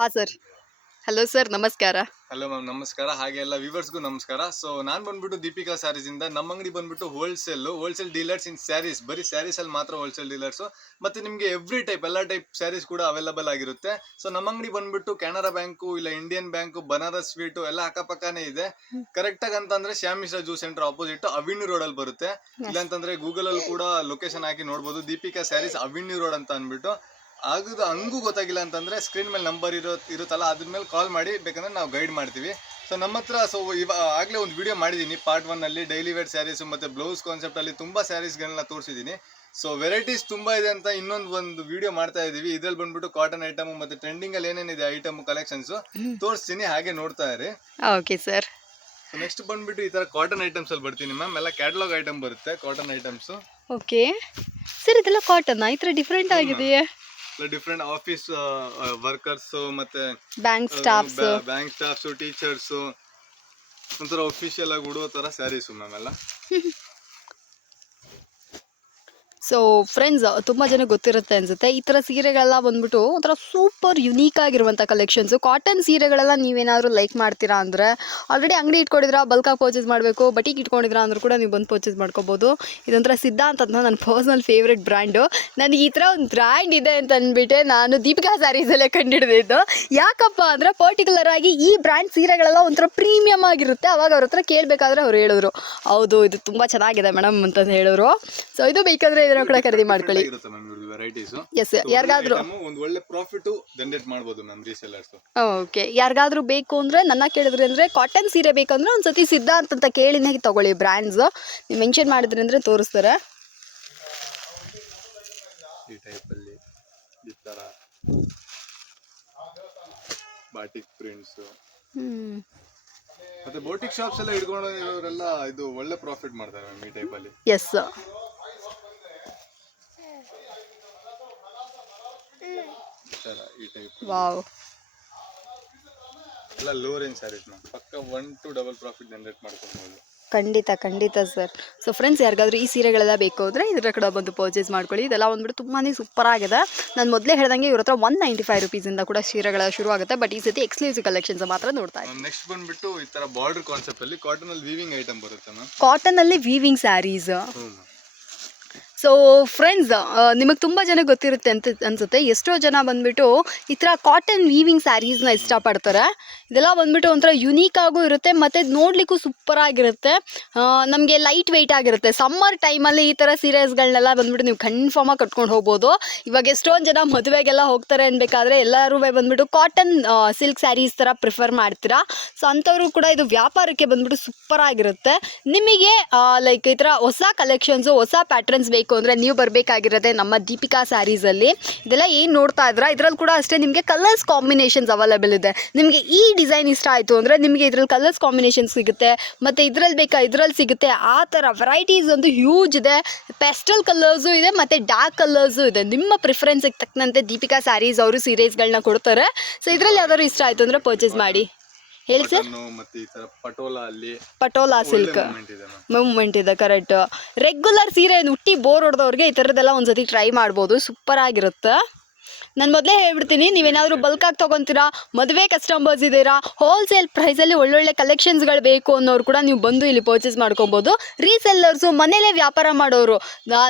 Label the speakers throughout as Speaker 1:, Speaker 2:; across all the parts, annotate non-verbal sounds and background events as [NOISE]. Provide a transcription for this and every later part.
Speaker 1: ಹಾಂ sir. Hello sir ನಮಸ್ಕಾರ.
Speaker 2: Hello ma'am ನಮಸ್ಕಾರ. ಹಾಗೆ ಎಲ್ಲ ವ್ಯೂವರ್ಸ್ಗೂ ನಮಸ್ಕಾರ. ಸೊ ನಾನು ಬಂದ್ಬಿಟ್ಟು ದೀಪಿಕಾ ಸ್ಯಾರೀಸ್ ಇಂದ ನಮ್ಮ ಅಂಗಡಿ ಬಂದ್ಬಿಟ್ಟು wholesale wholesale dealers in saris ಬರೀ ಸ್ಯಾರೀಸ್ ಅಲ್ಲಿ ಮಾತ್ರ ಹೋಲ್ಸೇಲ್ ಡೀಲರ್ಸ್ ಮತ್ತೆ ನಿಮಗೆ ಎವ್ರಿ ಟೈಪ್ ಎಲ್ಲ ಟೈಪ್ ಸ್ಯಾರೀಸ್ ಕೂಡ ಅವೈಲಬಲ್ ಆಗಿರುತ್ತೆ. ಸೊ ನಮ್ಮ ಅಂಗಡಿ ಬಂದ್ಬಿಟ್ಟು ಕೆನರಾ ಬ್ಯಾಂಕು ಇಲ್ಲ ಇಂಡಿಯನ್ ಬ್ಯಾಂಕು ಬನಾರಸ್ ಸ್ವೀಟು ಎಲ್ಲ ಅಕ್ಕಪಕ್ಕನೇ ಇದೆ. ಕರೆಕ್ಟ್ ಆಗಿ ಅಂತಂದ್ರೆ ಶ್ಯಾಮಿಶ್ರಾ juice centre opposite avenue road ಅಲ್ಲಿ ಬರುತ್ತೆ. ಇಲ್ಲಾಂತಂದ್ರೆ ಗೂಗಲ್ ಅಲ್ಲಿ ಕೂಡ ಲೊಕೇಶನ್ ಹಾಕಿ ನೋಡ್ಬೋದು. ದೀಪಿಕಾ ಸ್ಯಾರೀಸ್ ಅವಿನ್ಯೂ ರೋಡ್ ಅಂತ ಅಂದ್ಬಿಟ್ಟು. ಆಗದು ಹಂಗೂ ಗೊತ್ತಾಗಿಲ್ಲ ಅಂತಂದ್ರೆ ಸ್ಕ್ರೀನ್ ಮೇಲೆ ನಂಬರ್ ಇರೋ ಇರುತ್ತಲ್ಲ ಅದ್ರ ಮೇಲೆ ಕಾಲ್ ಮಾಡಿ ಬೇಕಂದ್ರೆ ನಾವು ಗೈಡ್ ಮಾಡ್ತೀವಿ. ಸೊ ನಮ್ಮ ಹತ್ರ ಸೊ ಇವಾಗ ಆಗಲೇ ಒಂದು ವಿಡಿಯೋ ಮಾಡಿದ್ದೀನಿ ಪಾರ್ಟ್ ಒನ್ ಅಲ್ಲಿ ಡೈಲಿ ವೇರ್ ಸ್ಯಾರೀಸು ಮತ್ತೆ ಬ್ಲೌಸ್ ಕಾನ್ಸೆಪ್ಟ್ ಅಲ್ಲಿ ತುಂಬಾ ಸ್ಯಾರೀಸ್ಗಳನ್ನ ತೋರಿಸಿದ್ದೀನಿ ಸೊ ವೆರೈಟೀಸ್ ತುಂಬಾ ಇದೆ ಅಂತ ಇನ್ನೊಂದು ಒಂದು ವಿಡಿಯೋ ಮಾಡ್ತಾ ಇದೀವಿ. ಇದ್ರಲ್ಲಿ ಬಂದ್ಬಿಟ್ಟು ಕಾಟನ್ ಐಟಮ್ ಮತ್ತೆ ಟ್ರೆಂಡಿಂಗ್ ಅಲ್ಲಿ ಏನೇನಿದೆ ಐಟಮ್ ಕಲೆಕ್ಷನ್ಸು ತೋರಿಸ್ತೀನಿ ಹಾಗೆ ನೋಡ್ತಾ ಇರಿ.
Speaker 1: ಓಕೆ ಸರ್
Speaker 2: ನೆಕ್ಸ್ಟ್ ಬಂದ್ಬಿಟ್ಟು ಈ ತರ ಕಾಟನ್ ಐಟಮ್ಸ್ ಅಲ್ಲಿ ಬರ್ತೀನಿ ಮ್ಯಾಮ್ ಎಲ್ಲ ಕ್ಯಾಟಲಾಗ್ ಐಟಮ್ ಬರುತ್ತೆ ಕಾಟನ್ ಐಟಮ್ಸ್
Speaker 1: ಓಕೆ ಸರ್ ಇದೆಲ್ಲ ಕಾಟನ್ ಈ ಥರ ಡಿಫ್ರೆಂಟ್ ಆಗಿದೆಯೇ?
Speaker 2: ಡಿಫ್ರೆಂಟ್ ಆಫೀಸ್ ವರ್ಕರ್ಸ್ ಮತ್ತೆ
Speaker 1: bank staffs
Speaker 2: bank staffs teachers ಒಂಥರ ಒಫಿಷಿಯಲ್ ಆಗಿ ಉಡುವ ಥರ ಸ್ಯಾರೀಸು ಮ್ಯಾಮ್ ಎಲ್ಲ
Speaker 1: ಸೊ ಫ್ರೆಂಡ್ಸ್ ತುಂಬ ಜನ ಗೊತ್ತಿರುತ್ತೆ ಅನ್ಸುತ್ತೆ. ಈ ಥರ ಸೀರೆಗಳೆಲ್ಲ ಬಂದ್ಬಿಟ್ಟು ಒಂಥರ ಸೂಪರ್ ಯುನೀಕ್ ಆಗಿರುವಂಥ ಕಲೆಕ್ಷನ್ಸು ಕಾಟನ್ ಸೀರೆಗಳೆಲ್ಲ ನೀವೇನಾದರೂ ಲೈಕ್ ಮಾಡ್ತೀರಾ ಅಂದರೆ ಆಲ್ರೆಡಿ ಅಂಗಡಿ ಇಟ್ಕೊಂಡಿದ್ರಾ ಬಲ್ಕಾಗಿ ಪರ್ಚೇಸ್ ಮಾಡಬೇಕು ಬಟಿಗೆ ಇಟ್ಕೊಂಡಿದ್ರಾ ಅಂದ್ರೂ ಕೂಡ ನೀವು ಬಂದು ಪರ್ಚೇಸ್ ಮಾಡ್ಕೋಬೋದು. ಇದೊಂಥರ ಸಿದ್ಧಾಂತ ಅಂತ ನನ್ನ ಪರ್ಸ್ನಲ್ ಫೇವ್ರೆಟ್ ಬ್ರ್ಯಾಂಡು ನನಗೆ ಈ ಥರ ಒಂದು ಬ್ರ್ಯಾಂಡ್ ಇದೆ ಅಂತ ಅಂದ್ಬಿಟ್ಟೆ ನಾನು ದೀಪಿಕಾ ಸ್ಯಾರೀಸಲ್ಲೇ ಕಂಡುಹಿಡಿದಿದ್ದು. ಯಾಕಪ್ಪ ಅಂದರೆ ಪರ್ಟಿಕ್ಯುಲರ್ ಆಗಿ ಈ ಬ್ರ್ಯಾಂಡ್ ಸೀರೆಗಳೆಲ್ಲ ಒಂಥರ ಪ್ರೀಮಿಯಮ್ ಆಗಿರುತ್ತೆ. ಅವಾಗ ಅವ್ರ ಹತ್ರ ಕೇಳಬೇಕಾದ್ರೆ ಅವ್ರು ಹೇಳಿದ್ರು. ಹೌದು, ಇದು ತುಂಬ ಚೆನ್ನಾಗಿದೆ ಮೇಡಮ್ ಅಂತ ಹೇಳಿದ್ರು. ಸೊ ಇದು ಬೇಕಾದರೆ ಇದನ್ನ ಕೂಡ ಖರೀದಿ ಮಾಡ್ಕೊಳ್ಳಿ.
Speaker 2: ಇರುತ್ತೆ ಮ್ಯಾಮ್ ಇವ್ರದ್ದು ವೆರೈಟೀಸು
Speaker 1: ಎಸ್ ಯಾರಿಗಾದ್ರೂ
Speaker 2: ಒಂದು ಒಳ್ಳೆ ಪ್ರಾಫಿಟ್ ಜನರೇಟ್ ಮಾಡ್ಬೋದು ಮ್ಯಾಮ್ ರೀಸೆಲ್ಲರ್ಸ್
Speaker 1: ಓಕೆ ಯಾರಿಗಾದ್ರೂ ಬೇಕು ಅಂದ್ರೆ ನನ್ನ ಕೇಳಿದ್ರೆ ಅಂದ್ರೆ ಕಾಟನ್ ಸೀರೆ ಬೇಕಂದ್ರೆ ಒಂದ್ಸತಿ ಸಿದ್ಧಾಂತ ಅಂತ ಕೇಳಿನೇ ತಗೊಳ್ಳಿ ಬ್ರ್ಯಾಂಡ್ಸ್ ನೀವು ಮೆನ್ಷನ್ ಮಾಡಿದ್ರೆ ಅಂದ್ರೆ ತೋರಿಸ್ತಾರೆ.
Speaker 2: ಈ ಟೈಪಲ್ಲಿ ಈ ಥರ ಬಾಟಿಕ್ ಪ್ರಿಂಟ್ಸ್ ಮತ್ತೆ ಬೋಟಿಕ್ ಶಾಪ್ಸ್ ಎಲ್ಲ ಹಿಡ್ಕೊಂಡು ಇವರೆಲ್ಲ ಇದು ಒಳ್ಳೆ ಪ್ರಾಫಿಟ್ ಮಾಡ್ತಾರೆ ಈ ಟೈಪ್ ಅಲ್ಲಿ.
Speaker 1: ಎಸ್
Speaker 2: ಈ ಈ ಟೈಪ್
Speaker 1: ವಾವ್
Speaker 2: ಎಲ್ಲ ಲೋ ರೇಂಜ್ ಸ್ಯಾರೀಸ್ ಮ್ಯಾಮ್. ಪಕ್ಕ one to double profit generate ಮಾಡ್ಕೊಬೋದು.
Speaker 1: ಖಂಡಿತ ಖಂಡಿತ ಸರ್ ಸೊ ಫ್ರೆಂಡ್ಸ್ ಯಾರಿಗಾದ್ರೂ ಈ ಸೀರೆಗಳೆಲ್ಲ ಬೇಕು ಅಂದರೆ ಇದರ ಕಡೆ ಬಂದು ಪರ್ಚೇಸ್ ಮಾಡ್ಕೊಳ್ಳಿ. ಇದೆಲ್ಲ ಬಂದ್ಬಿಟ್ಟು ತುಂಬಾನೇ ಸೂಪರ್ ಆಗಿದೆ. ನಾನು ಮೊದಲೇ ಹೇಳ್ದಂಗೆ ಇವ್ರ ಹತ್ರ ಒನ್ ನೈಂಟಿ ಫೈವ್ ರುಪೀಸಿಂದ ಕೂಡ ಸೀರೆಗಳ ಶುರು ಆಗುತ್ತೆ. ಬಟ್ ಈ ಸತಿ ಎಕ್ಸ್ಕ್ಲೂಸಿವ್ ಕಲೆಕ್ಷನ್ಸ್ ಮಾತ್ರ ನೋಡ್ತಾ
Speaker 2: ನೆಕ್ಸ್ಟ್ ಬಂದ್ಬಿಟ್ಟು ಈ ತರ ಬಾರ್ಡರ್ ಕಾನ್ಸೆಪ್ಟ್ ಅಲ್ಲಿ ಕಾಟನ್ ಅಲ್ಲಿ ವೀವಿಂಗ್ ಐಟಮ್ ಬರುತ್ತೆ ಮ್ಯಾಮ್.
Speaker 1: ಕಾಟನಲ್ಲಿ ವೀವಿಂಗ್ ಸ್ಯಾರೀಸ್ ಸೊ ಫ್ರೆಂಡ್ಸ್ ನಿಮಗೆ ತುಂಬ ಜನ ಗೊತ್ತಿರುತ್ತೆ ಅಂತ ಅನ್ಸುತ್ತೆ. ಎಷ್ಟೋ ಜನ ಬಂದ್ಬಿಟ್ಟು ಈ ಥರ ಕಾಟನ್ ವೀವಿಂಗ್ ಸ್ಯಾರೀಸ್ನ ಇಷ್ಟಪಡ್ತಾರೆ. ಇದೆಲ್ಲ ಬಂದ್ಬಿಟ್ಟು ಒಂಥರ ಯುನೀಕ್ ಆಗೂ ಇರುತ್ತೆ, ಮತ್ತು ನೋಡಲಿಕ್ಕೂ ಸೂಪರ್ ಆಗಿರುತ್ತೆ. ನಮಗೆ ಲೈಟ್ ವೆಯ್ಟ್ ಆಗಿರುತ್ತೆ. ಸಮ್ಮರ್ ಟೈಮಲ್ಲಿ ಈ ಥರ ಸೀರೆಸ್ಗಳನ್ನೆಲ್ಲ ಬಂದ್ಬಿಟ್ಟು ನೀವು ಕನ್ಫರ್ಮಾಗಿ ಕಟ್ಕೊಂಡು ಹೋಗ್ಬೋದು. ಇವಾಗ ಎಷ್ಟೊಂದು ಜನ ಮದುವೆಗೆಲ್ಲ ಹೋಗ್ತಾರೆ ಅನ್ಬೇಕಾದ್ರೆ ಎಲ್ಲರೂ ಬಂದ್ಬಿಟ್ಟು ಕಾಟನ್ ಸಿಲ್ಕ್ ಸ್ಯಾರೀಸ್ ಥರ ಪ್ರಿಫರ್ ಮಾಡ್ತೀರಾ. ಸೊ ಅಂಥವ್ರು ಕೂಡ ಇದು ವ್ಯಾಪಾರಕ್ಕೆ ಬಂದ್ಬಿಟ್ಟು ಸೂಪರ್ ಆಗಿರುತ್ತೆ. ನಿಮಗೆ ಲೈಕ್ ಈ ಥರ ಹೊಸ ಕಲೆಕ್ಷನ್ಸು ಹೊಸ ಪ್ಯಾಟ್ರನ್ಸ್ ಬೇಕು ಅಂದರೆ ನೀವು ಬರಬೇಕಾಗಿರೋದೆ ನಮ್ಮ ದೀಪಿಕಾ ಸ್ಯಾರೀಸಲ್ಲಿ ಇದೆಲ್ಲ ಏನು ನೋಡ್ತಾ ಇದ್ರ ಇದರಲ್ಲಿ ಕೂಡ ಅಷ್ಟೇ ನಿಮಗೆ ಕಲರ್ಸ್ ಕಾಂಬಿನೇಷನ್ಸ್ ಅವೈಲೇಬಲ್ ಇದೆ. ನಿಮಗೆ ಈ ಡಿಸೈನ್ ಇಷ್ಟ ಆಯಿತು ಅಂದರೆ ನಿಮಗೆ ಇದ್ರಲ್ಲಿ ಕಲರ್ಸ್ ಕಾಂಬಿನೇಷನ್ ಸಿಗುತ್ತೆ ಮತ್ತು ಇದ್ರಲ್ಲಿ ಬೇಕಾ ಇದ್ರಲ್ಲಿ ಸಿಗುತ್ತೆ ಆ ಥರ ವೆರೈಟೀಸ್ ಒಂದು ಹ್ಯೂಜ್ ಇದೆ. ಪೆಸ್ಟಲ್ ಕಲರ್ಸು ಇದೆ ಮತ್ತು ಡಾರ್ಕ್ ಕಲರ್ಸು ಇದೆ. ನಿಮ್ಮ ಪ್ರಿಫರೆನ್ಸಿಗೆ ತಕ್ಕಂತೆ ದೀಪಿಕಾ ಸ್ಯಾರೀಸ್ ಅವರು ಸೀರೀಸ್ಗಳನ್ನ ಕೊಡ್ತಾರೆ. ಸೊ ಇದರಲ್ಲಿ ಯಾವ್ದಾದ್ರು ಇಷ್ಟ ಆಯಿತು ಅಂದರೆ ಪರ್ಚೇಸ್ ಮಾಡಿ. ಹೇಳಿ ಸರ್
Speaker 2: ಪಟೋಲಾ ಅಲ್ಲಿ
Speaker 1: ಪಟೋಲಾ ಸಿಲ್ಕ್
Speaker 2: ಮೂಮೆಂಟ್ ಇದೆ
Speaker 1: ಕರೆಕ್ಟ್ ರೆಗ್ಯುಲರ್ ಸೀರೆ ಉಟ್ಟಿ ಬೋರ್ ಹೊಡೆದವ್ರಿಗೆ ಈ ಥರದ್ದೆಲ್ಲ ಒಂದ್ಸತಿ ಟ್ರೈ ಮಾಡ್ಬೋದು. ಸೂಪರ್ ಆಗಿರುತ್ತೆ. ನಾನು ಮೊದಲೇ ಹೇಳ್ಬಿಡ್ತೀನಿ, ನೀವೇನಾದರೂ ಬಲ್ಕಾಗಿ ತೊಗೊತೀರಾ, ಮದುವೆ ಕಸ್ಟಮರ್ಸ್ ಇದ್ದೀರಾ ಹೋಲ್ಸೇಲ್ ಪ್ರೈಸಲ್ಲಿ ಒಳ್ಳೊಳ್ಳೆ ಕಲೆಕ್ಷನ್ಸ್ಗಳು ಬೇಕು ಅನ್ನೋರು ಕೂಡ ನೀವು ಬಂದು ಇಲ್ಲಿ ಪರ್ಚೇಸ್ ಮಾಡ್ಕೊಬೋದು. ರೀಸೆಲ್ಲರ್ಸು ಮನೇಲೇ ವ್ಯಾಪಾರ ಮಾಡೋರು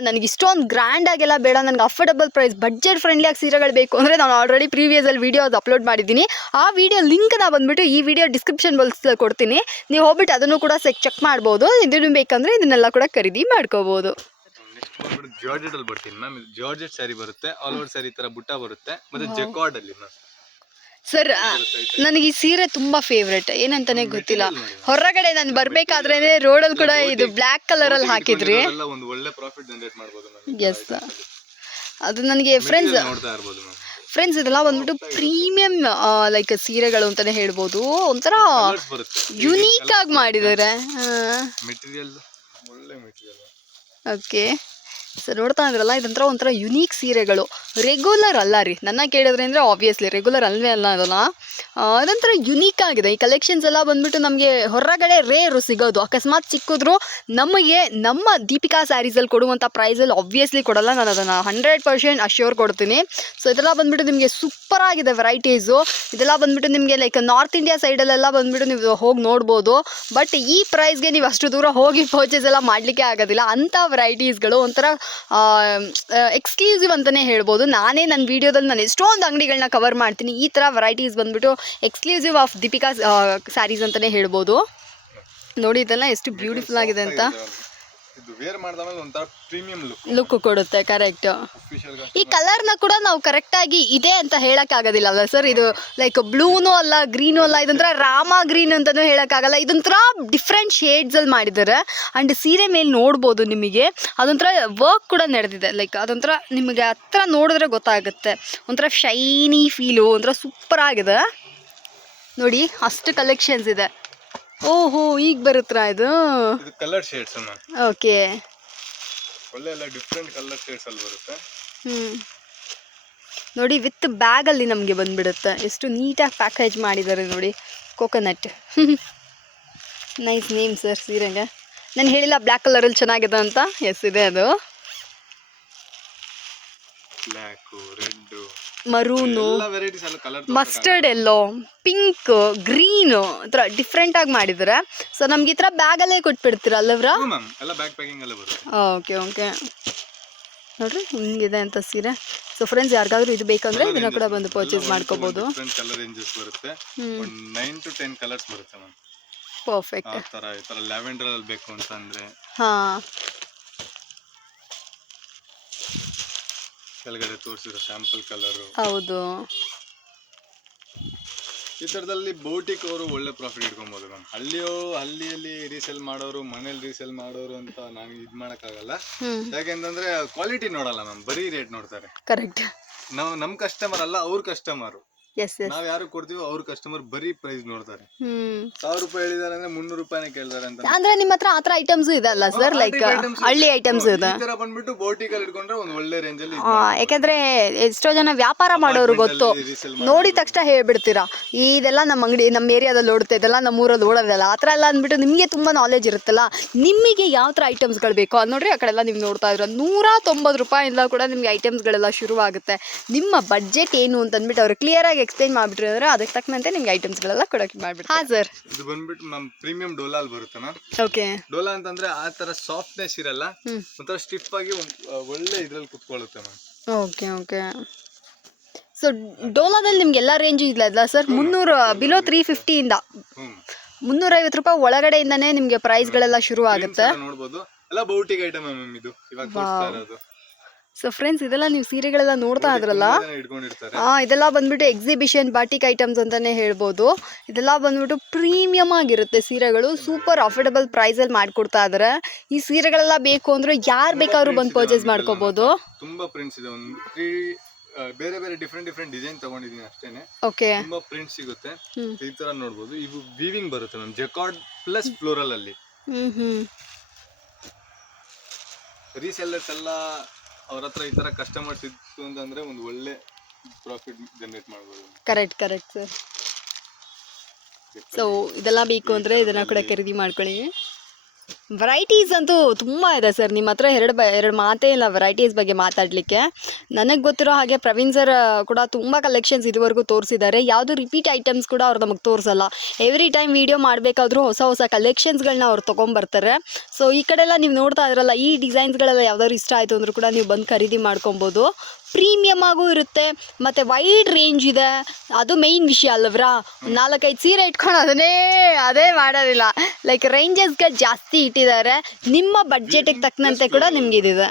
Speaker 1: ನನಗೆ ಇಷ್ಟೊಂದು ಗ್ರ್ಯಾಂಡಾಗೆಲ್ಲ ಬೇಡ, ನನಗೆ ಅಫೋರ್ಡಬಲ್ ಪ್ರೈಸ್ ಬಡ್ಜೆಟ್ ಫ್ರೆಂಡ್ಲಿಯಾಗಿ ಸೀರೆಗಳು ಬೇಕು ಅಂದರೆ ನಾನು ಆಲ್ರೆಡಿ ಪ್ರೀವಿಯಸಲ್ಲಿ ವೀಡಿಯೋಸ್ ಅಪ್ಲೋಡ್ ಮಾಡಿದ್ದೀನಿ. ಆ ವಿಡಿಯೋ ನಾನು ಬಂದುಬಿಟ್ಟು ಈ ವಿಡಿಯೋ ಡಿಸ್ಕ್ರಿಪ್ಷನ್ ಬಾಕ್ಸಲ್ಲಿ ಕೊಡ್ತೀನಿ. ನೀವು ಹೋಗ್ಬಿಟ್ಟು ಅದನ್ನು ಕೂಡ ಚೆಕ್ ಮಾಡ್ಬೋದು. ಇದನ್ನು ಬೇಕಂದರೆ ಇದನ್ನೆಲ್ಲ ಕೂಡ ಖರೀದಿ ಮಾಡ್ಕೋಬೋದು.
Speaker 2: ಬಂದ್ಬಿಟ್ಟು ಜಾರ್ಜೆಟ್ ಅಲ್ಲಿ ಬರ್ತೀನಿ ಮ್ಯಾಮ್ ಇದು ಜಾರ್ಜೆಟ್ ಸ್ಯಾರಿ ಬರುತ್ತೆ ಆಲ್ ಓವರ್ ಸ್ಯಾರಿ ತರ ಬುಟ್ಟ ಬರುತ್ತೆ. ಮತ್ತೆ ಜೆಕಾರ್ಡ್ ಅಲ್ಲಿ ಮ್ಯಾಮ್
Speaker 1: ಸರ್ ನನಗೆ ಈ ಸೀರೆ ತುಂಬಾ ಫೇವ್ರೆಟ್ ಏನಂತಾನೆ ಗೊತ್ತಿಲ್ಲ. ಹೊರಗಡೆ ನಾನು ಬರ್ಬೇಕಾದ್ರೇನೆ ರೋಡಲ್ಲಿ ಕೂಡ ಇದು ಬ್ಲ್ಯಾಕ್ ಕಲರ್ ಅಲ್ಲಿ ಹಾಕಿದ್ರಿ.
Speaker 2: ಒಂದು ಒಳ್ಳೆ ಪ್ರಾಫಿಟ್ ಜನರೇಟ್ ಮ್ಯಾಮ್
Speaker 1: Yes. ಅದು ನನಗೆ ಫ್ರೆಂಡ್ಸ್
Speaker 2: ನೋಡ್ತಾ ಇರ್ಬೋದು ಮ್ಯಾಮ್
Speaker 1: ಫ್ರೆಂಡ್ಸ್ ಇದೆಲ್ಲ ಬಂದ್ಬಿಟ್ಟು ಪ್ರೀಮಿಯಂ ಲೈಕ್ ಸೀರೆಗಳು ಅಂತಾನೆ ಹೇಳ್ಬೋದು. ಒಂಥರ ಯುನೀಕ್ ಆಗಿ ಮಾಡಿದ್ದಾರೆ.
Speaker 2: ಮೆಟೀರಿಯಲ್ ಒಳ್ಳೆ ಮೆಟೀರಿಯಲ್
Speaker 1: ಓಕೆ ನೋಡ್ತಾ ಇದ್ರಲ್ಲ ಇದಂತರ ಒಂಥರ ಯುನೀಕ್ ಸೀರೆಗಳು. ರೆಗ್ಯುಲರ್ ಅಲ್ಲ ರೀ. ನನ್ನ ಕೇಳಿದ್ರೆ ಅಂದರೆ ಆಬ್ವಿಯಸ್ಲಿ ರೆಗ್ಯುಲರ್ ಅಲ್ಲವೇ ಅಲ್ಲ ಅದಲ್ಲ. ಅದೊಂಥರ ಯುನೀಕ್ ಆಗಿದೆ. ಈ ಕಲೆಕ್ಷನ್ಸ್ ಎಲ್ಲ ಬಂದ್ಬಿಟ್ಟು ನಮಗೆ ಹೊರಗಡೆ ರೇರು ಸಿಗೋದು. ಅಕಸ್ಮಾತ್ ಸಿಕ್ಕಿದ್ರು ನಮಗೆ ನಮ್ಮ ದೀಪಿಕಾ ಸ್ಯಾರೀಸಲ್ಲಿ ಕೊಡುವಂಥ ಪ್ರೈಸಲ್ಲಿ ಆಬ್ವಿಯಸ್ಲಿ ಕೊಡಲ್ಲ. ನಾನು ಅದನ್ನು ಹಂಡ್ರೆಡ್ ಪರ್ಸೆಂಟ್ ಅಶ್ಯೂರ್ ಕೊಡ್ತೀನಿ. ಸೊ ಇದೆಲ್ಲ ಬಂದ್ಬಿಟ್ಟು ನಿಮಗೆ ಸೂಪರ್ ಆಗಿದೆ ವೆರೈಟೀಸು ಇದೆಲ್ಲ ಬಂದ್ಬಿಟ್ಟು ನಿಮಗೆ ಲೈಕ್ ನಾರ್ತ್ ಇಂಡಿಯಾ ಸೈಡಲ್ಲೆಲ್ಲ ಬಂದ್ಬಿಟ್ಟು ನೀವು ಹೋಗಿ ನೋಡ್ಬೋದು. ಬಟ್ ಈ ಪ್ರೈಸ್ಗೆ ನೀವು ಅಷ್ಟು ದೂರ ಹೋಗಿ ಪರ್ಚೇಸ್ ಎಲ್ಲ ಮಾಡಲಿಕ್ಕೆ ಆಗೋದಿಲ್ಲ. ಅಂಥ ವೆರೈಟೀಸ್ಗಳು ಒಂಥರ ಎಕ್ಸ್ಕ್ಲೂಸಿವ್ ಅಂತಲೇ ಹೇಳ್ಬೋದು. ನಾನೇ ನನ್ನ ವೀಡಿಯೋದಲ್ಲಿ ನಾನು ಎಷ್ಟೊಂದು ಅಂಗಡಿಗಳನ್ನ ಕವರ್ ಮಾಡ್ತೀನಿ. ಈ ಥರ ವೆರೈಟೀಸ್ ಬಂದ್ಬಿಟ್ಟು ಎಕ್ಸ್ಕ್ಲೂಸಿವ್ ಆಫ್ ದೀಪಿಕಾ ಸ್ಯಾರೀಸ್ ಅಂತಲೇ ಹೇಳ್ಬೋದು. ನೋಡಿ, ಇದೆಲ್ಲ ಎಷ್ಟು ಬ್ಯೂಟಿಫುಲ್ ಆಗಿದೆ ಅಂತ.
Speaker 2: ಇದು ವೇರ್ ಮಾಡಿದಾಗ ಒಂಥರ ಪ್ರೀಮಿಯಂ ಲುಕ್
Speaker 1: ಲುಕ್ ಕೊಡುತ್ತೆ ಕರೆಕ್ಟ್
Speaker 2: ಅಫಿಷಿಯಲ್
Speaker 1: ಈ ಕಲರ್ನ ಕೂಡ ನಾವು ಕರೆಕ್ಟಾಗಿ ಇದೆ ಅಂತ ಹೇಳೋಕ್ಕಾಗೋದಿಲ್ಲ ಅಲ್ಲ ಸರ್ ಇದು ಲೈಕ್ ಬ್ಲೂನು ಅಲ್ಲ ಗ್ರೀನು ಅಲ್ಲ ಇದೊಂಥರ ರಾಮ ಗ್ರೀನ್ ಅಂತಲೂ ಹೇಳೋಕ್ಕಾಗಲ್ಲ. ಇದೊಂಥರ ಡಿಫ್ರೆಂಟ್ ಶೇಡ್ಸಲ್ಲಿ ಮಾಡಿದ್ದಾರೆ. ಆ್ಯಂಡ್ ಸೀರೆ ಮೇಲೆ ನೋಡ್ಬೋದು ನಿಮಗೆ. ಅದೊಂಥರ ವರ್ಕ್ ಕೂಡ ನಡೆದಿದೆ. ಲೈಕ್ ಅದೊಂಥರ ನಿಮಗೆ ಹತ್ರ ನೋಡಿದ್ರೆ ಗೊತ್ತಾಗುತ್ತೆ. ಒಂಥರ ಶೈನಿ ಫೀಲು ಒಂಥರ ಸೂಪರ್ ಆಗಿದೆ. ನೋಡಿ ಅಷ್ಟು ಕಲೆಕ್ಷನ್ಸ್ ಇದೆ. ಓಹೋ ಈಗ ಬರುತ್ತಾ ಇದು?
Speaker 2: ಇದು ಕಲರ್ ಶೇಡ್ಸ್ ಮ್ಯಾಮ್
Speaker 1: ಓಕೆ.
Speaker 2: ಒಳ್ಳೆ ಎಲ್ಲ ಡಿಫ್ರೆಂಟ್ ಕಲರ್ ಶೇಡ್ಸ್ ಅಲ್ಲಿ ಬರುತ್ತೆ.
Speaker 1: ಹ್ಞೂ ನೋಡಿ ವಿತ್ ಬ್ಯಾಗಲ್ಲಿ ನಮಗೆ ಬಂದ್ಬಿಡುತ್ತೆ. ಎಷ್ಟು ನೀಟಾಗಿ ಪ್ಯಾಕೇಜ್ ಮಾಡಿದ್ದಾರೆ ನೋಡಿ ಕೋಕೋನಟ್ ನೈಸ್ ನೇಮ್ ಸರ್ ಸೀರೆಗೆ. ನಾನು ಹೇಳಿಲ್ಲ ಬ್ಲ್ಯಾಕ್ ಕಲರಲ್ಲಿ ಚೆನ್ನಾಗಿದೆ ಅಂತ? ಎಸ್ ಇದೆ ಅದು.
Speaker 2: Black red
Speaker 1: maroon mustard yellow pink green ಈ ಥರ ಡಿಫ್ರೆಂಟಾಗಿ ಮಾಡಿದ್ದಾರೆ ಸೊ ನಮ್ಗೆ ಈ ಥರ ಬ್ಯಾಗಲ್ಲೇ ಕೊಟ್ಬಿಡ್ತೀರ ಅಲ್ಲವ್ರ ಓಕೆ ಓಕೆ ನೋಡ್ರಿ ಹಿಂಗಿದೆ ಅಂತ ಸೀರೆ. ಸೊ ಫ್ರೆಂಡ್ಸ್ ಯಾರಿಗಾದ್ರೂ ಇದು ಬೇಕಂದ್ರೆ ಇದನ್ನ ಕೂಡ ಬಂದು ಪರ್ಚೇಸ್ ಮಾಡ್ಕೋಬಹುದು
Speaker 2: ಡಿಫ್ರೆಂಟ್
Speaker 1: ಪರ್ಫೆಕ್ಟ್
Speaker 2: ಲ್ಯಾವೆಂಡರ್ ಅಲ್ಲಿ ಬೇಕು ಅಂತಂದ್ರೆ.
Speaker 1: ಹಾಂ.
Speaker 2: ಕೆಳಗಡೆ ತೋರಿಸಿರೋ ಸ್ಯಾಂಪಲ್ ಕಲರ್.
Speaker 1: ಹೌದು.
Speaker 2: ಈ ತರದಲ್ಲಿ ಬೌಟಿಕ್ ಅವರು ಒಳ್ಳೆ ಪ್ರಾಫಿಟ್ ಇಟ್ಕೊಬೋದು ಮ್ಯಾಮ್ ಹಳ್ಳಿಯೋ ಹಳ್ಳಿಯಲ್ಲಿ ರೀಸೇಲ್ ಮಾಡೋರು ಮನೇಲಿ ರೀಸೇಲ್ ಮಾಡೋರು ಅಂತ ನಾನು ಇದು ಮಾಡೋಕ್ಕಾಗಲ್ಲ.
Speaker 1: ಆಗಲ್ಲ
Speaker 2: ಯಾಕೆಂತಂದ್ರೆ ಕ್ವಾಲಿಟಿ ನೋಡಲ್ಲ ಮ್ಯಾಮ್ ಬರೀ ರೇಟ್ ನೋಡ್ತಾರೆ.
Speaker 1: ಕರೆಕ್ಟ್
Speaker 2: ನಾವು ನಮ್ಮ ಕಸ್ಟಮರ್ ಅಲ್ಲ ಅವ್ರ ಕಸ್ಟಮರ್
Speaker 1: ಎಸ್ ಎಸ್
Speaker 2: ನಾವ್ ಯಾರು ಕೊಡ್ತೀವೋ ಅವ್ರ ಕಸ್ಟಮರ್ ಬರೀ ಪ್ರೈಸ್ ನೋಡ್ತಾರೆ.
Speaker 1: ಹ್ಞೂ
Speaker 2: ಸಾವಿರ ರೂಪಾಯಿ ಹೇಳಿದಾರೆ ಅಂದ್ರೆ ಮುನ್ನೂರು ರೂಪಾಯಿನೇ ಕೇಳ್ತಾರೆ ಅಂತ
Speaker 1: ಅಂದ್ರೆ ನಿಮ್ಮ ಹತ್ರ ಆ ಐಟಮ್ಸ್ ಇದಲ್ಲ ಇದೆ ಅಲ್ಲ ಸರ್ ಲೈಕ್ ಹಳ್ಳಿ ಐಟಮ್ಸ್ ಇದೆ.
Speaker 2: ಈ ತರ ಬಂದ್ಬಿಟ್ಟು ಬೋಟಿಕಲ್ ಇಟ್ಕೊಂಡ್ರೆ ಒಂದು ಒಳ್ಳೆ ರೇಂಜ್ ಅಲ್ಲಿ
Speaker 1: ಆ, ಯಾಕಂದ್ರೆ ಎಷ್ಟೋ ಜನ ವ್ಯಾಪಾರ ಮಾಡೋರು ಗೊತ್ತು. ನೋಡಿದ ತಕ್ಷಣ ಹೇಳ್ಬಿಡ್ತೀರಾ ಇದೆಲ್ಲ ನಮ್ಮ ಅಂಗಡಿ ನಮ್ಮ ಏರಿಯಾದಲ್ಲಿ ಓಡುತ್ತೆ ಇದೆಲ್ಲ ನಮ್ಮ ಊರಲ್ಲಿ ಓಡೋದಲ್ಲ ಆತರ ಥರ ಎಲ್ಲ ಅಂದ್ಬಿಟ್ಟು ನಿಮಗೆ ತುಂಬಾ ನಾಲೆಜ್ ಇರುತ್ತಲ್ಲ ನಿಮಗೆ ಯಾವ ಐಟಮ್ಸ್ಗಳು ಬೇಕು? ಅದು ನೋಡ್ರಿ ಆ ಕಡೆ ಎಲ್ಲ ನೀವು ನೋಡ್ತಾ ಇದ್ರ ನೂರ ತೊಂಬತ್ತು ರೂಪಾಯಿಂದ ಕೂಡ ನಿಮಗೆ ಶುರು ಶುರುವಾಗುತ್ತೆ. ನಿಮ್ಮ ಬಜೆಟ್ ಏನು ಅಂತ ಅಂದ್ಬಿಟ್ಟು ಅವ್ರು ಕ್ಲಿಯರಾಗಿ ಎಕ್ಸ್ಪ್ಲೈನ್ ಮಾಡ್ಬಿಟ್ರಿ ಅಂದ್ರೆ ಅದಕ್ಕೆ ತಕ್ಕಂತೆ ನಿಮ್ಗೆ ಐಟಮ್ಸ್ಗಳೆಲ್ಲ ಕೊಡೋಕೆ ಮಾಡ್ಬಿಟ್ಟು ಹಾಂ ಸರ್.
Speaker 2: ಇದು ಬಂದ್ಬಿಟ್ಟು ಮ್ಯಾಮ್ ಪ್ರೀಮಿಯಂ ಡೋಲಾ ಅಲ್ಲಿ ಬರುತ್ತೆ ಮ್ಯಾಮ್
Speaker 1: ಓಕೆ.
Speaker 2: ಡೋಲಾ ಅಂತಂದ್ರೆ ಆ ತರ ಸಾಫ್ಟ್ನೆಸ್ ಇರಲ್ಲ
Speaker 1: ಹ್ಮ್.
Speaker 2: ಒಂಥರ ಸ್ಟಿಫ್ ಆಗಿ ಒಂದ್- ಒಳ್ಳೆ ಇದ್ರಲ್ಲಿ ಕುತ್ಕೊಳ್ಳುತ್ತೆ ಮ್ಯಾಮ್
Speaker 1: ಓಕೆ ಓಕೆ. ಸೊ ಡೋಲಾದಲ್ಲಿ ನಿಮ್ಗೆ ಎಲ್ಲ ರೇಂಜ್ ಇಲ್ಲ ಅಲ್ಲ ಸರ್? ಮುನ್ನೂರು ಬಿಲೋ ತ್ರೀ ಫಿಫ್ಟಿಯಿಂದ
Speaker 2: ಹ್ಮ್.
Speaker 1: ಮುನ್ನೂರೈವತ್ತು ರೂಪಾಯಿ ಒಳಗಡೆಯಿಂದನೇ ನಿಮಗೆ ಪ್ರೈಸ್ಗಳೆಲ್ಲ ಶುರು ಆಗುತ್ತೆ
Speaker 2: Creams ಎಲ್ಲ ನೋಡ್ಬೋದು. ಎಲ್ಲ ಬೌಟಿಕ್ ಐಟಮ್ ಮ್ಯಾಮ್ ಇದು. ಇವಾಗ ತೋರಿಸ್ತಾ ಇರೋದು.
Speaker 1: ಸೊ ಫ್ರೆಂಡ್ಸ್ ಇದೆಲ್ಲ ನೀವು ಸೀರೆಗಳೆಲ್ಲ ನೋಡ್ತಾ ಇದ್ರಲ್ಲ? ಆ, ಇದೆಲ್ಲ ಬಂದ್ಬಿಟ್ಟು ಎಕ್ಸಿಬಿಷನ್ ಬಾಟಿಕ್ ಐಟಮ್ಸ್ ಅಂತಾನೆ ಹೇಳ್ಬೋದು. ಇದೆಲ್ಲ ಬಂದ್ಬಿಟ್ಟು ಪ್ರೀಮಿಯಂ ಆಗಿರುತ್ತೆ ಸೀರೆಗಳು. ಸೂಪರ್ ಅಫೋರ್ಡಬಲ್ ಪ್ರೈಸಲ್ಲಿ ಮಾಡ್ಕೊಡ್ತಾ ಇದಾರೆ. ಈ ಸೀರೆಗಳೆಲ್ಲ ಬೇಕು ಅಂದ್ರೆ ಯಾರು ಬೇಕಾದ್ರೂ ಬಂದು ಪರ್ಚೇಸ್ ಮಾಡ್ಕೋಬಹುದು
Speaker 2: ತುಂಬಾ ಪ್ರಿಂಟ್ಸ್ ಇದೆ. ಒಂದು ಬೇರೆ ಬೇರೆ ಡಿಫ್ರೆಂಟ್ ಡಿಫ್ರೆಂಟ್ ಡಿಸೈನ್ ತಗೊಂಡಿದೀನಿ ಅಷ್ಟೇನೆ.
Speaker 1: ಓಕೆ
Speaker 2: ತುಂಬಾ ಪ್ರಿಂಟ್ ಸಿಗುತ್ತೆ. ಈ ತರ ನೋಡಬಹುದು ಇದು ವೀವಿಂಗ್ ಬರುತ್ತೆ ಮ್ಯಾಮ್ ಜೆಕಾರ್ಡ್ ಪ್ಲಸ್ ಫ್ಲೋರಲ್ ಅಲ್ಲಿ.
Speaker 1: ಹ್ಮ್ ಹ್ಮ್.
Speaker 2: ರೀಸೆಲ್ಲರ್ಸ್ ಎಲ್ಲ ಅವ್ರ ಹತ್ರ ಈ ತರ ಕಸ್ಟಮರ್ಸ್ ಇತ್ತು ಅಂತಂದ್ರೆ ಒಂದು ಒಳ್ಳೆ ಪ್ರಾಫಿಟ್ ಜನರೇಟ್ ಮಾಡ್ಬೋದು.
Speaker 1: ಕರೆಕ್ಟ್ ಕರೆಕ್ಟ್ ಸರ್ ಸೊ ಇದೆಲ್ಲ ಬೇಕು ಅಂದ್ರೆ ಇದನ್ನ ಕೂಡ ಖರೀದಿ ಮಾಡ್ಕೊಳ್ಳಿ. ವೆರೈಟೀಸ್ ಅಂತೂ ತುಂಬ ಇದೆ ಸರ್. ನಿಮ್ಮ ಹತ್ರ ಎರಡು ಬ, ಎರಡು ಮಾತೇ ಇಲ್ಲ ವೆರೈಟೀಸ್ ಬಗ್ಗೆ ಮಾತಾಡಲಿಕ್ಕೆ. ನನಗೆ ಗೊತ್ತಿರೋ ಹಾಗೆ ಪ್ರವೀಣ್ ಸರ್ ಕೂಡ ತುಂಬ ಕಲೆಕ್ಷನ್ಸ್ ಇದುವರೆಗೂ ತೋರಿಸಿದ್ದಾರೆ. ಯಾವುದು ರಿಪೀಟ್ ಐಟಮ್ಸ್ ಕೂಡ ಅವ್ರು ನಮಗೆ ತೋರಿಸಲ್ಲ. ಎವ್ರಿ ಟೈಮ್ ವೀಡಿಯೋ ಮಾಡಬೇಕಾದ್ರೂ ಹೊಸ ಹೊಸ ಕಲೆಕ್ಷನ್ಸ್ಗಳನ್ನ ಅವ್ರು ತೊಗೊಂಬರ್ತಾರೆ. ಸೊ ಈ ಕಡೆಲ್ಲ ನೀವು ನೋಡ್ತಾ ಇದ್ರಲ್ಲ, ಈ ಡಿಸೈನ್ಸ್ಗಳೆಲ್ಲ ಯಾವ್ದಾದ್ರು ಇಷ್ಟ ಆಯಿತು ಅಂದರೂ ಕೂಡ ನೀವು ಬಂದು ಖರೀದಿ ಮಾಡ್ಕೊಬೋದು. ಪ್ರೀಮಿಯಮ್ ಆಗೂ ಇರುತ್ತೆ ಮತ್ತು ವೈಡ್ ರೇಂಜ್ ಇದೆ. ಅದು ಮೇಯ್ನ್ ವಿಷಯ ಅಲ್ಲವ್ರಾ ನಾಲ್ಕೈದು ಸೀರೆ ಇಟ್ಕೊಂಡು ಅದನ್ನೇ ಅದೇ ಮಾಡೋದಿಲ್ಲ. ಲೈಕ್ ರೇಂಜಸ್ಗಳು ಜಾಸ್ತಿ ಇಟ್ಟಿದ್ದಾರೆ. ನಿಮ್ಮ ಬಡ್ಜೆಟಿಗೆ ತಕ್ಕಂತೆ ಕೂಡ ನಿಮ್ಗೆ ಇದಿದೆ.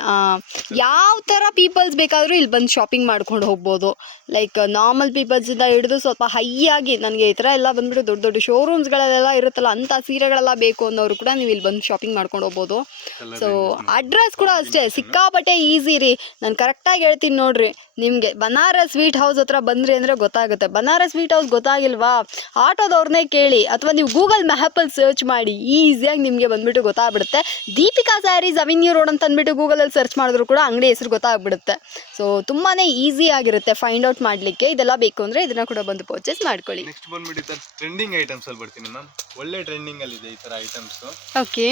Speaker 1: ಯಾವ ಥರ ಪೀಪಲ್ಸ್ ಬೇಕಾದರೂ ಇಲ್ಲಿ ಬಂದು ಶಾಪಿಂಗ್ ಮಾಡ್ಕೊಂಡು ಹೋಗ್ಬೋದು. ಲೈಕ್ ನಾರ್ಮಲ್ ಪೀಪಲ್ಸಿಂದ ಹಿಡಿದು ಸ್ವಲ್ಪ ಹೈ ಆಗಿ ನನಗೆ ಈ ಥರ ಎಲ್ಲ ಬಂದ್ಬಿಟ್ಟು ದೊಡ್ಡ ದೊಡ್ಡ ಶೋರೂಮ್ಸ್ಗಳೆಲ್ಲ ಇರುತ್ತಲ್ಲ ಅಂಥ ಸೀರೆಗಳೆಲ್ಲ ಬೇಕು ಅನ್ನೋರು ಕೂಡ ನೀವು ಇಲ್ಲಿ ಬಂದು ಶಾಪಿಂಗ್ ಮಾಡ್ಕೊಂಡು ಹೋಗ್ಬೋದು. ಸೊ ಅಡ್ರೆಸ್ ಕೂಡ ಅಷ್ಟೇ. ಸಿಕ್ಕಾಪಟ್ಟೆ ಈಸಿ ರೀ. ನಾನು ಕರೆಕ್ಟಾಗಿ ಹೇಳ್ತೀನಿ ನೋಡ್ರಿ. ನೋಡ್ರಿ ನಿಮಗೆ ಬನಾರಸ್ ಸ್ವೀಟ್ ಹೌಸ್ ಹತ್ರ ಬಂದ್ರಿ ಅಂದರೆ ಗೊತ್ತಾಗುತ್ತೆ. ಬನಾರಸ್ ಸ್ವೀಟ್ ಹೌಸ್ ಗೊತ್ತಾಗಿಲ್ವಾ? ಆಟೋದವ್ರನ್ನೇ ಕೇಳಿ ಅಥವಾ ನೀವು ಗೂಗಲ್ ಮ್ಯಾಪಲ್ಲಿ ಸರ್ಚ್ ಮಾಡಿ ಈಸಿಯಾಗಿ ನಿಮಗೆ ಬಂದ್ಬಿಟ್ಟು ಗೊತ್ತಾಗ್ಬಿಡುತ್ತೆ. ದೀಪಿಕಾ ಸ್ಯಾರೀಸ್ ಅವಿನ್ಯೂ ರೋಡ್ ಅಂತ ಅಂದ್ಬಿಟ್ಟು ಗೂಗಲಲ್ಲಿ ಸರ್ಚ್ ಮಾಡಿದ್ರು ಕೂಡ ಅಂಗಡಿ ಹೆಸರು ಗೊತ್ತಾಗ್ಬಿಡುತ್ತೆ. ಸೊ ತುಂಬಾ ಈಸಿ ಆಗಿರುತ್ತೆ ಫೈಂಡ್ ಔಟ್ ಮಾಡಲಿಕ್ಕೆ. ಇದೆಲ್ಲ ಬೇಕು ಅಂದರೆ ಇದನ್ನು ಕೂಡ ಬಂದು ಪರ್ಚೇಸ್ ಮಾಡ್ಕೊಳ್ಳಿ.
Speaker 2: ನೆಕ್ಸ್ಟ್ ಬಂದ್ಬಿಟ್ಟು ಟ್ರೆಂಡಿಂಗ್ ಐಟಮ್ಸ್ ಅಲ್ಲಿ ಬರ್ತೀನಿ ಮ್ಯಾಮ್ ಒಳ್ಳೆ ಟ್ರೆಂಡಿಂಗ್ ಅಲ್ಲಿ ಇದೆ ಈ ತರ ಐಟಮ್ಸ್
Speaker 1: ಓಕೆ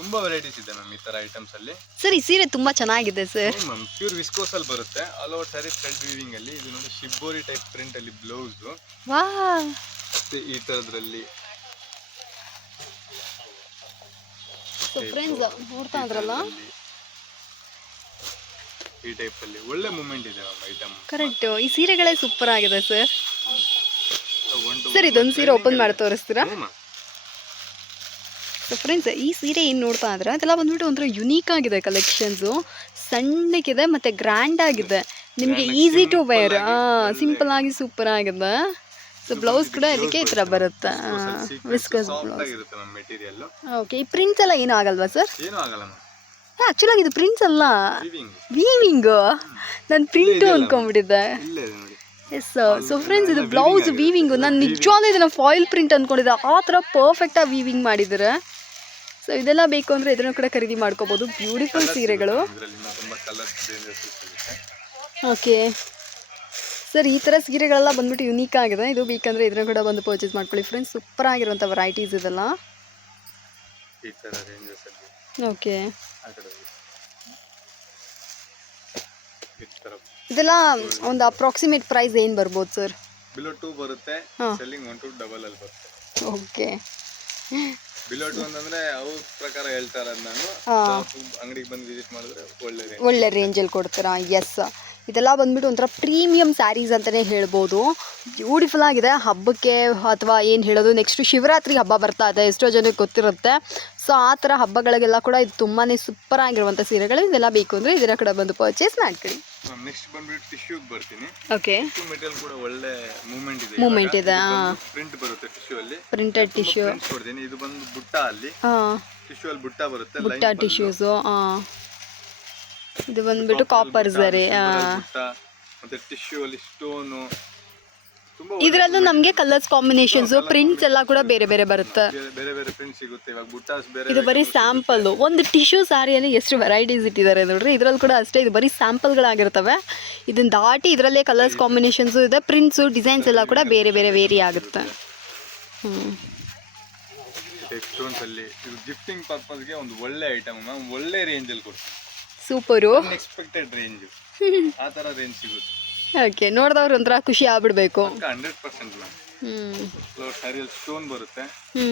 Speaker 2: ತುಂಬಾ ವೆರೈಟೀಸ್ ಇದೆ ಮ್ಯಾಮ್ ಈ ತರ ಐಟಮ್ಸ್ ಅಲ್ಲಿ.
Speaker 1: ಸರ್ ಈ ಸೀರೆ ತುಂಬಾ ಚೆನ್ನಾಗಿದೆ ಸರ್
Speaker 2: ಮ್ಯಾಮ್ ಪ್ಯೂರ್ ವಿಸ್ಕೋಸ್ ಅಲ್ಲಿ ಬರುತ್ತೆ. All over sari thread weaving ಅಲ್ಲಿ ಇದು ನೋಡಿ ಶಿಬೋರಿ ಟೈಪ್ ಪ್ರಿಂಟ್ ಅಲ್ಲಿ ಬ್ಲೌಸ್ ಮತ್ತೆ ಈ ತರದ್ರಲ್ಲಿ
Speaker 1: ಸೊ ಫ್ರೆಂಡ್ಸ್ ನೋಡ್ತಾ ಇದ್ರಲ್ಲ?
Speaker 2: ಈ ಟೈಪ್ ಅಲ್ಲಿ ಒಳ್ಳೆ ಮೂಮೆಂಟ್ ಇದೆ ಮ್ಯಾಮ್ ಐಟಮ್
Speaker 1: ಕರೆಕ್ಟ್ ಈ ಸೀರೆಗಳೇ ಸೂಪರ್ ಆಗಿದೆ ಸರ್ ಸರ್ ಇದೊಂದು ಸೀರೆ ಓಪನ್ ಮಾಡಿ ತೋರಿಸ್ತೀರಾ? ಸೊ ಫ್ರೆಂಡ್ಸ್ ಈ ಸೀರೆ ಏನು ನೋಡ್ತಾ ಅಂದ್ರೆ ಅದೆಲ್ಲ ಬಂದ್ಬಿಟ್ಟು ಒಂಥರ ಯುನೀಕ್ ಆಗಿದೆ ಕಲೆಕ್ಷನ್ಸು ಸಣ್ಣಕ್ಕಿದೆ ಮತ್ತು ಗ್ರ್ಯಾಂಡ್ ಆಗಿದೆ. ನಿಮಗೆ ಈಸಿ ಟು ವೇರ್ ಸಿಂಪಲ್ ಆಗಿ ಸೂಪರ್ ಆಗಿದೆ. ಸೊ ಬ್ಲೌಸ್ ಕೂಡ ಇದಕ್ಕೆ ಈ ಥರ ಬರುತ್ತೆ. ವಿಸ್ಕಸ್ ಬ್ಲೌಸ್ ಓಕೆ ಈ ಪ್ರಿಂಟ್ಸ್ ಎಲ್ಲ ಏನೂ ಆಗಲ್ವಾ ಸರ್ ಆ್ಯಕ್ಚುಲಾಗಿ ಇದು ಪ್ರಿಂಟ್ಸ್ ಅಲ್ಲ.
Speaker 2: ವೀವಿಂಗ್
Speaker 1: ನಾನು ಪ್ರಿಂಟು. ಅಂದ್ಕೊಂಡ್ಬಿಟ್ಟಿದ್ದೆ ಎಸ್ ಸೊ ಫ್ರೆಂಡ್ಸ್ ಇದು ಬ್ಲೌಸ್. ವೀವಿಂಗು ನಾನು ನಿಜವಾದ ಇದನ್ನು ಫಾಯಿಲ್ ಪ್ರಿಂಟ್ ಅಂದ್ಕೊಂಡಿದ್ದೆ ಆ ಥರ ಪರ್ಫೆಕ್ಟಾಗಿ ವೀವಿಂಗ್ ಮಾಡಿದ್ದಾರೆ. ಸೊ ಇದೆಲ್ಲ ಬೇಕು ಅಂದರೆ ಇದನ್ನು ಕೂಡ ಖರೀದಿ ಮಾಡ್ಕೋಬೋದು. ಬ್ಯೂಟಿಫುಲ್ ಸೀರೆಗಳು. ಓಕೆ ಸರ್ ಈ ಥರ ಸೀರೆಗಳೆಲ್ಲ ಬಂದ್ಬಿಟ್ಟು ಯುನೀಕ್ ಆಗಿದೆ. ಇದು ಬೇಕಂದರೆ ಇದನ್ನು ಕೂಡ ಬಂದು ಪರ್ಚೇಸ್ ಮಾಡ್ಕೊಳ್ಳಿ. ಫ್ರೆಂಡ್ಸ್ ಸೂಪರ್ ಆಗಿರುವಂಥ ವೆರೈಟೀಸ್ ಇದೆಲ್ಲ. ಓಕೆ. ಇದೆಲ್ಲ ಒಂದು ಅಪ್ರಾಕ್ಸಿಮೇಟ್ ಪ್ರೈಸ್ ಏನು ಬರ್ಬೋದು ಸರ್
Speaker 2: ಬಿಲೋ ಟೂ ಬರುತ್ತೆ. ಸೆಲ್ಲಿಂಗ್ ಒನ್ ಟು ಡಬಲ್ ಅಲ್ಲಿ ಬರುತ್ತೆ.
Speaker 1: ಓಕೆ
Speaker 2: ಬಿಲೋ ಟು ಅಂತಂದ್ರೆ ಅವ್ರ ಪ್ರಕಾರ ಹೇಳ್ತಾರೆ ನಾನು. ಅಂಗಡಿಗೆ ಬಂದು ವಿಸಿಟ್ ಮಾಡಿದ್ರೆ ಒಳ್ಳೆ
Speaker 1: ಒಳ್ಳೆ ರೇಂಜಲ್ಲಿ ಕೊಡ್ತೀರಾ? ಎಸ್ ಇದೆಲ್ಲ ಬಂದ್ಬಿಟ್ಟು ಒಂಥರ ಪ್ರೀಮಿಯಂ ಸ್ಯಾರೀಸ್ ಅಂತಲೇ ಹೇಳ್ಬೋದು. ಬ್ಯೂಟಿಫುಲ್ ಆಗಿದೆ. ಹಬ್ಬಕ್ಕೆ ಅಥವಾ ಏನು ಹೇಳೋದು ನೆಕ್ಸ್ಟು ಶಿವರಾತ್ರಿ ಹಬ್ಬ ಬರ್ತಾ ಇದೆ. ಎಷ್ಟೋ ಜನಕ್ಕೆ ಗೊತ್ತಿರುತ್ತೆ. ಸೊ ಆ ಥರ ಹಬ್ಬಗಳಿಗೆಲ್ಲ ಕೂಡ ಇದು ತುಂಬಾ ಸೂಪರ್ ಆಗಿರುವಂಥ ಸೀರೆಗಳು. ಇದೆಲ್ಲ ಬೇಕು ಅಂದರೆ ಇದರ ಕೂಡ ಬಂದು ಪರ್ಚೇಸ್ ಮಾಡ್ಕೊಳ್ಳಿ.
Speaker 2: ನೆಕ್ಸ್ಟ್ ಬಂದ್ಬಿಟ್ಟು ಟಿಶ್ಯೂಗೆ ಬರ್ತೀನಿ.
Speaker 1: ಓಕೆ
Speaker 2: ಟಿಶ್ಯೂ ಮೆಟೀರಿಯಲ್ ಕೂಡ ಒಳ್ಳೆ ಮೂವ್ಮೆಂಟ್ ಇದೆ
Speaker 1: ಮೂವ್ಮೆಂಟ್ ಇದೆ,
Speaker 2: ಪ್ರಿಂಟ್ ಬರುತ್ತೆ ಟಿಶ್ಯೂ ಅಲ್ಲಿ.
Speaker 1: ಪ್ರಿಂಟೆಡ್ ಟಿಶ್ಯೂ
Speaker 2: ಕೊಡ್ತೀನಿ. ಇದು ಬಂದು ಬುಟ್ಟ ಅಲ್ಲಿ.
Speaker 1: ಹಾಂ.
Speaker 2: ಟಿಶ್ಯೂ ಅಲ್ಲಿ ಬುಟ್ಟ ಬರುತ್ತೆ
Speaker 1: ಬುಟ್ಟ ಟಿಶ್ಯೂಸ್. ಇದು ಬಂದ್ಬಿಟ್ಟು ಕಾಪರ್
Speaker 2: ಜರಿ
Speaker 1: ಸರಿ
Speaker 2: ಮತ್ತೆ ಟಿಶ್ಯೂ ಅಲ್ಲಿ ಸ್ಟೋನು
Speaker 1: ಇದರಲ್ಲೂ ನಮಗೆ ಕಲರ್ಸ್ ಕಾಂಬಿನೇಷನ್ಸ್ ಪ್ರಿಂಟ್ಸ್ ಎಲ್ಲ ಕೂಡ ಬೇರೆ ಬೇರೆ ಬರುತ್ತೆ.
Speaker 2: ಬೇರೆ- ಬೇರೆ ಪ್ರಿಂಟ್ ಸಿಗುತ್ತೆ ಇವಾಗ ಬುಟ್ಟಾಸ್ ಬೇರೆ
Speaker 1: ಇದು ಬರೀ ಸ್ಯಾಂಪಲ್ ಒಂದು ಟಿಶ್ಯೂ ಸಾರಿಯಲ್ಲಿ ಎಷ್ಟು ವೆರೈಟೀಸ್ ಇಟ್ಟಿದ್ದಾರೆ ನೋಡ್ರಿ? ಇದರಲ್ಲಿ ಕೂಡ ಅಷ್ಟೇ ಇದು ಬರೀ ಸ್ಯಾಂಪಲ್ಗಳಾಗಿರ್ತವೆ ಇದನ್ನ ದಾಟಿ ಇದರಲ್ಲೇ ಕಲರ್ಸ್ ಕಾಂಬಿನೇಷನ್ಸು ಇದೆ ಪ್ರಿಂಟ್ಸು ಡಿಸೈನ್ಸ್ ಎಲ್ಲ ಕೂಡ ಬೇರೆ ಬೇರೆ ವೇರಿ ಆಗುತ್ತೆ. ಹ್ಞೂ
Speaker 2: ಸ್ಟೋನ್ಸ್ ಅಲ್ಲಿ ಇದು ಗಿಫ್ಟಿಂಗ್ ಪರ್ಪಸ್ಗೆ ಒಂದು ಒಳ್ಳೆ ಐಟಮ್ ಮ್ಯಾಮ್ ಒಳ್ಳೆ ರೇಂಜ್ ಅಲ್ಲಿ ಕೊಡ್ತೀನಿ.
Speaker 1: ಸೂಪರು
Speaker 2: ಎಕ್ಸ್ಪೆಕ್ಟೆಡ್ ರೇಂಜ್ ಆ ತರ ರೇಂಜ್ ಸಿಗುತ್ತೆ.
Speaker 1: ಓಕೆ ನೋಡಿದವ್ರು ಒಂಥರ ಖುಷಿ ಆಗ್ಬಿಡ್ಬೇಕು.
Speaker 2: ಹಂಡ್ರೆಡ್ ಪರ್ಸೆಂಟ್
Speaker 1: ಹ್ಞೂ
Speaker 2: ಸ್ಯಾರಿಯಲ್ಲಿ ಸ್ಟೋನ್ ಬರುತ್ತೆ.
Speaker 1: ಹ್ಞೂ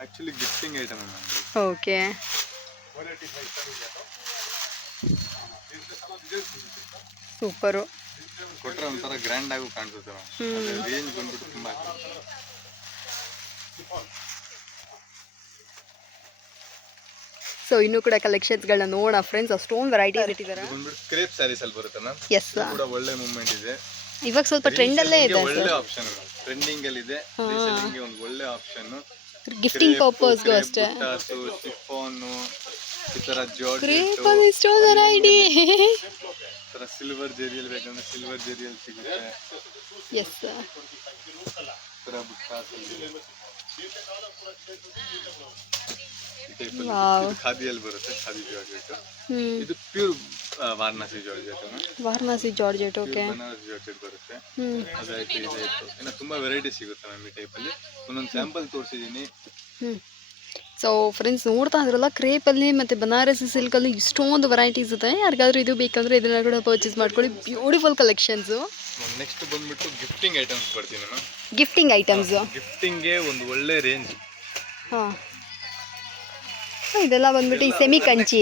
Speaker 2: actually gifting item
Speaker 1: okay super
Speaker 2: ಕೊಟ್ಟರೆ ಒಂಥರ ಗ್ರ್ಯಾಂಡ್ ಆಗು ಕಾಣಿಸುತ್ತೆ ರೇಂಜ್ ಬಂದ್ಬಿಟ್ಟು ತುಂಬಾ
Speaker 1: ಸೊ ಇನ್ನೂ ಕೂಡ ಕಲೆಕ್ಷನ್ಸ್ಗಳನ್ನ ನೋಡೋಣ ಫ್ರೆಂಡ್ಸ್ ಅಷ್ಟೊಂದು ವೆರೈಟಿ ಇಟ್ಟಿದ್ದಾರೆ.
Speaker 2: ಇದು ಕ್ರೇಪ್ ಸ್ಯಾರೀಸ್ ಅಲ್ಲಿ ಬರುತ್ತೆ ಮ್ಯಾಮ್
Speaker 1: ಎಸ್
Speaker 2: ಕೂಡ ಒಳ್ಳೆ ಮೂಮೆಂಟ್ ಇದೆ.
Speaker 1: ಇವಾಗ ಸ್ವಲ್ಪ ಟ್ರೆಂಡ್ ಅಲ್ಲೇ ಇದೆ
Speaker 2: ಒಳ್ಳೆ ಆಪ್ಷನ್ ಟ್ರೆಂಡಿಂಗ್ ಅಲ್ಲಿ ಇದೆ. ರೀಸೆಲ್ಲಿಂಗ್ಗೆ ಒಂದು ಒಳ್ಳೆ ಆಪ್ಷನ್
Speaker 1: ಗಿಫ್ಟಿಂಗ್ ಪರ್ಪಸ್ಗೂ ಅಷ್ಟೇ.
Speaker 2: ಶಿಫಾನು ಈ ತರ ಜಾರ್ಜ್
Speaker 1: ಕ್ರೇಪಲ್ಲಿ ಎಷ್ಟೋ ವೆರೈಟಿ
Speaker 2: ತರ ಸಿಲ್ವರ್ ಜೆರಿಯಲ್ಲಿ ಬೇಕಂದ್ರೆ ಸಿಲ್ವರ್ ಜೆರಿಯಲ್ಲಿ ಸಿಗುತ್ತೆ.
Speaker 1: ಎಸ್
Speaker 2: ತರ ಬುಟ್ಟಾಸ್ ಖಾದಿಯಲ್ಲಿ ಬರುತ್ತೆ ಖಾದಿ ಜಾರ್ಜೆಟ್ ಇದು pure Varanasi georgette
Speaker 1: Varanasi georgette okay
Speaker 2: Banaras georgette ಬರುತ್ತೆ. ಅದಾಯ್ತು ಇದಾಯ್ತು. ಇನ್ನು ತುಂಬಾ ವೆರೈಟಿ ಸಿಗುತ್ತೆ ಮ್ಯಾಮ್ ಈ ಅಲ್ಲಿ. ಒಂದೊಂದು ಸ್ಯಾಂಪಲ್ ತೋರಿಸಿದ್ದೀನಿ
Speaker 1: ಸೊ ಫ್ರೆಂಡ್ಸ್ ನೋಡ್ತಾ ಇದ್ರಲ್ಲ ಕ್ರೇಪಲ್ಲಿ ಮತ್ತು ಬನಾರಸಿ ಸಿಲ್ಕಲ್ಲಿ ಇಷ್ಟೊಂದು ವೆರೈಟೀಸ್ ಇದೆ. ಯಾರಿಗಾದ್ರೂ ಇದು ಬೇಕಂದರೆ ಇದನ್ನ ಕೂಡ ಪರ್ಚೇಸ್ ಮಾಡ್ಕೊಳ್ಳಿ. ಬ್ಯೂಟಿಫುಲ್ ಕಲೆಕ್ಷನ್ಸು
Speaker 2: ನೆಕ್ಸ್ಟ್ ಬಂದ್ಬಿಟ್ಟು ಗಿಫ್ಟಿಂಗ್ ಐಟಮ್ಸ್ ಬರ್ತೀನಿ
Speaker 1: ಗಿಫ್ಟಿಂಗ್ ಐಟಮ್ಸ್
Speaker 2: ಗಿಫ್ಟಿಂಗ್ಗೆ ಒಂದು ಒಳ್ಳೆ ರೇಂಜ್
Speaker 1: ಹಾಂ. ಇದೆಲ್ಲ ಬಂದ್ಬಿಟ್ಟು ಈ ಸೆಮಿ ಕಂಚಿ.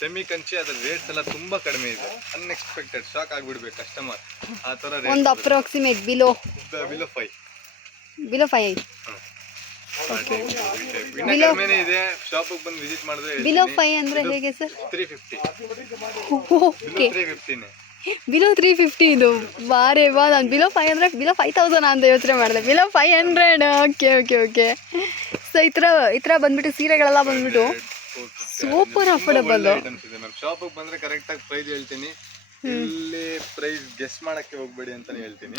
Speaker 2: ಸೆಮಿ ಕಂಚಿ ಅದ್ರ ರೇಟ್ಸ್ ಎಲ್ಲ ತುಂಬಾ ಕಡಿಮೆ ಇದೆ. ಅನ್ಎಕ್ಸ್ಪೆಕ್ಟೆಡ್ ಶಾಕ್ ಆಗ್ಬಿಡ್ಬೇಕು ಕಸ್ಟಮರ್ ಆ ತರ
Speaker 1: ಒಂದು approximate below
Speaker 2: below five
Speaker 1: below five
Speaker 2: ಕಡಿಮೆನೇ ಇದೆ. ಶಾಪಿಗೆ ಬಂದು ವಿಸಿಟ್ ಮಾಡಿದ್ರೆ
Speaker 1: ಬಿಲೋ ಫೈ ಅಂದ್ರೆ ಹೇಗೆ sir
Speaker 2: three fifty
Speaker 1: okay
Speaker 2: three ಫಿಫ್ಟಿನೇ
Speaker 1: below three fifty ಇದು. ಬಾರೇ ಬಾ ನಾನು below five hundred below five thousand ಅಂತ ಯೋಚನೆ ಮಾಡಿದೆ. Below five hundred okay okay okay so ಈ ಥರ ಈ ಥರ ಬಂದ್ಬಿಟ್ಟು ಸೀರೆಗಳೆಲ್ಲ ಬಂದ್ಬಿಟ್ಟು ಸೂಪರ್ ಅಫೋರ್ಡಬಲ್
Speaker 2: ಶಾಪಿಗೆ ಬಂದರೆ ಕರೆಕ್ಟಾಗಿ ಪ್ರೈಸ್ ಹೇಳ್ತೀನಿ. ಇಲ್ಲಿ ಪ್ರೈಸ್ ಗೆಸ್ ಮಾಡಕ್ಕೆ ಹೋಗ್ಬೇಡಿ ಅಂತಾನೆ ಹೇಳ್ತೀನಿ.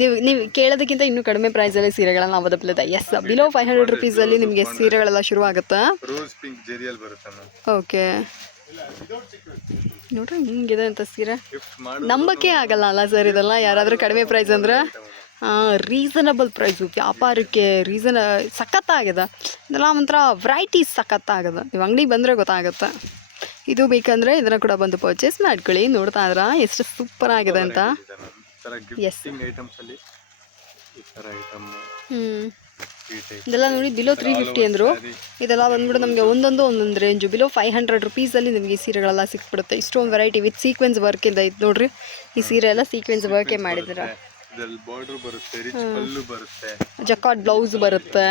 Speaker 1: ನೀವು ನೀವು ಕೇಳೋದಕ್ಕಿಂತ ಇನ್ನೂ ಕಡಿಮೆ ಪ್ರೈಸಲ್ಲಿ ಸೀರೆಗಳನ್ನ ನಾವು ಇದೆ. ಎಸ್ ಬಿಲೋ ಫೈವ್ ಹಂಡ್ರೆಡ್ ರುಪೀಸಲ್ಲಿ ನಿಮಗೆ ಸೀರೆಗಳೆಲ್ಲ ಶುರು ಆಗುತ್ತಾ
Speaker 2: ರೋಸ್ ಪಿಂಕ್ ಜೆರಿಯಲ್ಲಿ ಬರುತ್ತೆ
Speaker 1: ಓಕೆ ನೋಡ್ರಿ ಹಿಂಗಿದೆ ಅಂತ ಸೀರೆ. ನಂಬಕ್ಕೆ ಆಗಲ್ಲ ಅಲ್ಲ ಸರ್ ಇದೆಲ್ಲ? ಯಾರಾದರೂ ಕಡಿಮೆ ಪ್ರೈಸ್ ಅಂದ್ರೆ? ರೀಸನಬಲ್ ಪ್ರೈಸು ವ್ಯಾಪಾರಕ್ಕೆ ರೀಸನ ಸಖತ್ತಾಗಿದೆ. ಇದೆಲ್ಲ ಒಂಥರ ವೆರೈಟೀಸ್ ಸಖತ್ತಾಗಿದೆ. ನೀವು ಅಂಗಡಿಗೆ ಬಂದರೆ ಗೊತ್ತಾಗುತ್ತೆ. ಇದು ಬೇಕಂದರೆ ಇದನ್ನು ಕೂಡ ಬಂದು ಪರ್ಚೇಸ್ ಮಾಡ್ಕೊಳ್ಳಿ. ನೋಡ್ತಾ ಇದ್ರ? ಎಷ್ಟು ಸೂಪರ್ ಆಗಿದೆ. ಅಂತ
Speaker 2: ಎಸ್
Speaker 1: ಹ್ಞೂ ಇದೆಲ್ಲ ನೋಡಿ ಬಿಲೋ ತ್ರೀ ಫಿಫ್ಟಿ ಅಂದರು. ಇದೆಲ್ಲ ಬಂದ್ಬಿಟ್ಟು ನಮಗೆ ಒಂದೊಂದು ಒಂದೊಂದು ರೇಂಜು ಬಿಲೋ ಫೈವ್ ಹಂಡ್ರೆಡ್ ರುಪೀಸಲ್ಲಿ ನಿಮಗೆ ಈ ಸೀರೆಗಳೆಲ್ಲ ಸಿಕ್ಬಿಡುತ್ತೆ. ಇಷ್ಟೊಂದು ವೆರೈಟಿ ವಿತ್ ಸೀಕ್ವೆನ್ಸ್ ವರ್ಕ್ ಇಂದ ಇದು ನೋಡ್ರಿ. ಈ ಸೀರೆ ಎಲ್ಲ ಸೀಕ್ವೆನ್ಸ್ ವರ್ಕೇ
Speaker 2: ಮಾಡಿದ್ರೆ
Speaker 1: ಜಕಾಟ್ ಬ್ಲೌಸ್ ಬರುತ್ತೆ.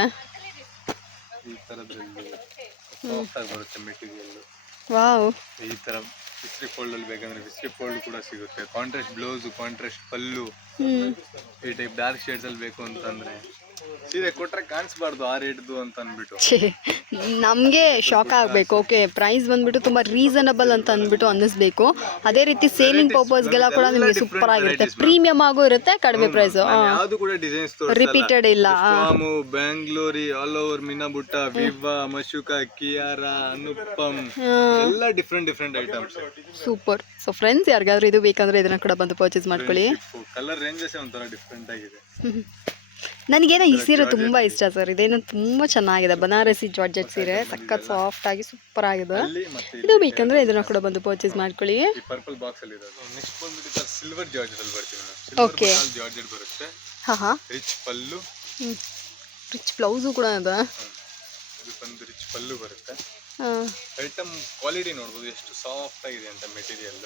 Speaker 1: ವಾವ್
Speaker 2: ಈ ತರ ಫೋಲ್ಡ್ ಅಲ್ಲಿ ಬೇಕಂದ್ರೆ ಫೋಲ್ಡ್ ಕೂಡ ಸಿಗುತ್ತೆ. ಕಾಂಟ್ರಾಸ್ಟ್ ಬ್ಲೌಸ್ ಕಾಂಟ್ರಾಸ್ಟ್ ಪಲ್ಲು ಈ ಟೈಪ್ ಡಾರ್ಕ್ ಶೇಡ್ಸ್ ಅಲ್ಲಿ ಬೇಕು ಅಂತಂದ್ರೆ ಸೀರೆ ಕೊಟ್ರೆ ಕಾಣಿಸ್ಬಾರ್ದು ಆ ರೇಟ್ದು ಅಂತ ಅಂದ್ಬಿಟ್ಟು.
Speaker 1: ನಮಗೆ ಶಾಕ್ ಆಗಬೇಕು. ಓಕೆ ಪ್ರೈಸ್ ಬಂದ್ಬಿಟ್ಟು ತುಂಬ ರೀಸನಬಲ್ ಅಂತ ಅಂದ್ಬಿಟ್ಟು ಅನ್ನಿಸ್ಬೇಕು. ಅದೇ ರೀತಿ ಸೇಲಿಂಗ್ ಪರ್ಪಸ್ಗೆಲ್ಲ ಕೂಡ ನಿಮಗೆ ಸೂಪರ್ ಆಗಿರುತ್ತೆ. ಪ್ರೀಮಿಯಮ್ ಆಗು ಇರುತ್ತೆ ಕಡಿಮೆ ಪ್ರೈಸು
Speaker 2: ಯಾವ್ದು ಕೂಡ ಡಿಸೈನ್ಸ್
Speaker 1: ರಿಪೀಟೆಡ್ ಇಲ್ಲ.
Speaker 2: ಬ್ಯಾಂಗ್ಳೂರಿ ಆಲ್ ಓವರ್ ಮಿನಾಬುಟ್ಟ ವಿವಾ ಮಶುಕ ಕಿಯಾರ ಅನುಪಮ್ ಎಲ್ಲ different different items
Speaker 1: super so friends ಯಾರಿಗಾದ್ರೂ ಇದು ಬೇಕಂದ್ರೆ ಇದನ್ನ ಕೂಡ ಬಂದು ಪರ್ಚೇಸ್ ಮಾಡ್ಕೊಳ್ಳಿ.
Speaker 2: ಕಲರ್ ರೇಂಜಸ್ ಒಂಥರ ಡಿಫ್ರೆಂಟ್ ಆಗಿದೆ. [LAUGHS]
Speaker 1: ನನಗೇನೋ ಈ ಸೀರೆ ತುಂಬ ಇಷ್ಟ ಸರ್. ಇದೇನೋ ತುಂಬ ಚೆನ್ನಾಗಿದೆ. ಬನಾರಸಿ ಜಾರ್ಜೆಟ್ ಸೀರೆ. ಸಖತ್ ಸಾಫ್ಟ್ ಆಗಿ ಸೂಪರ್ ಆಗಿದೆ. ಇದು ಬೇಕಂದ್ರೆ ಇದನ್ನ ಕೂಡ ಬಂದು ಪರ್ಚೇಸ್ ಮಾಡ್ಕೊಳ್ಳಿ.
Speaker 2: ಈ ಪರ್ಪಲ್ ಬಾಕ್ಸ್ ಅಲ್ಲಿ ಇದೆ ನೆಕ್ಸ್ಟ್ ಬಂದ್ಬಿಟ್ಟು ಸಿಲ್ವರ್ ಜಾರ್ಜೆಟ್ ಅಲ್ಲಿ ಬರ್ತೀವಿ ನಾವು
Speaker 1: Okay.
Speaker 2: ಸಿಲ್ವರ್ ಜಾರ್ಜೆಟ್ ಬರುತ್ತೆ.
Speaker 1: ಹಾಂ ಹಾಂ.
Speaker 2: ರಿಚ್ ಪಲ್ಲು.
Speaker 1: ರಿಚ್ ಬ್ಲೌಸು ಕೂಡ ಇದೆ.
Speaker 2: ಇದು ಬಂದು ರಿಚ್ ಪಲ್ಲು ಬರುತ್ತೆ.
Speaker 1: ಹಾಂ.
Speaker 2: ಐಟಮ್ ಕ್ವಾಲಿಟಿ ನೋಡ್ಬೋದು. ಎಷ್ಟು ಸಾಫ್ಟ್ ಆಗಿದೆ ಅಂತ material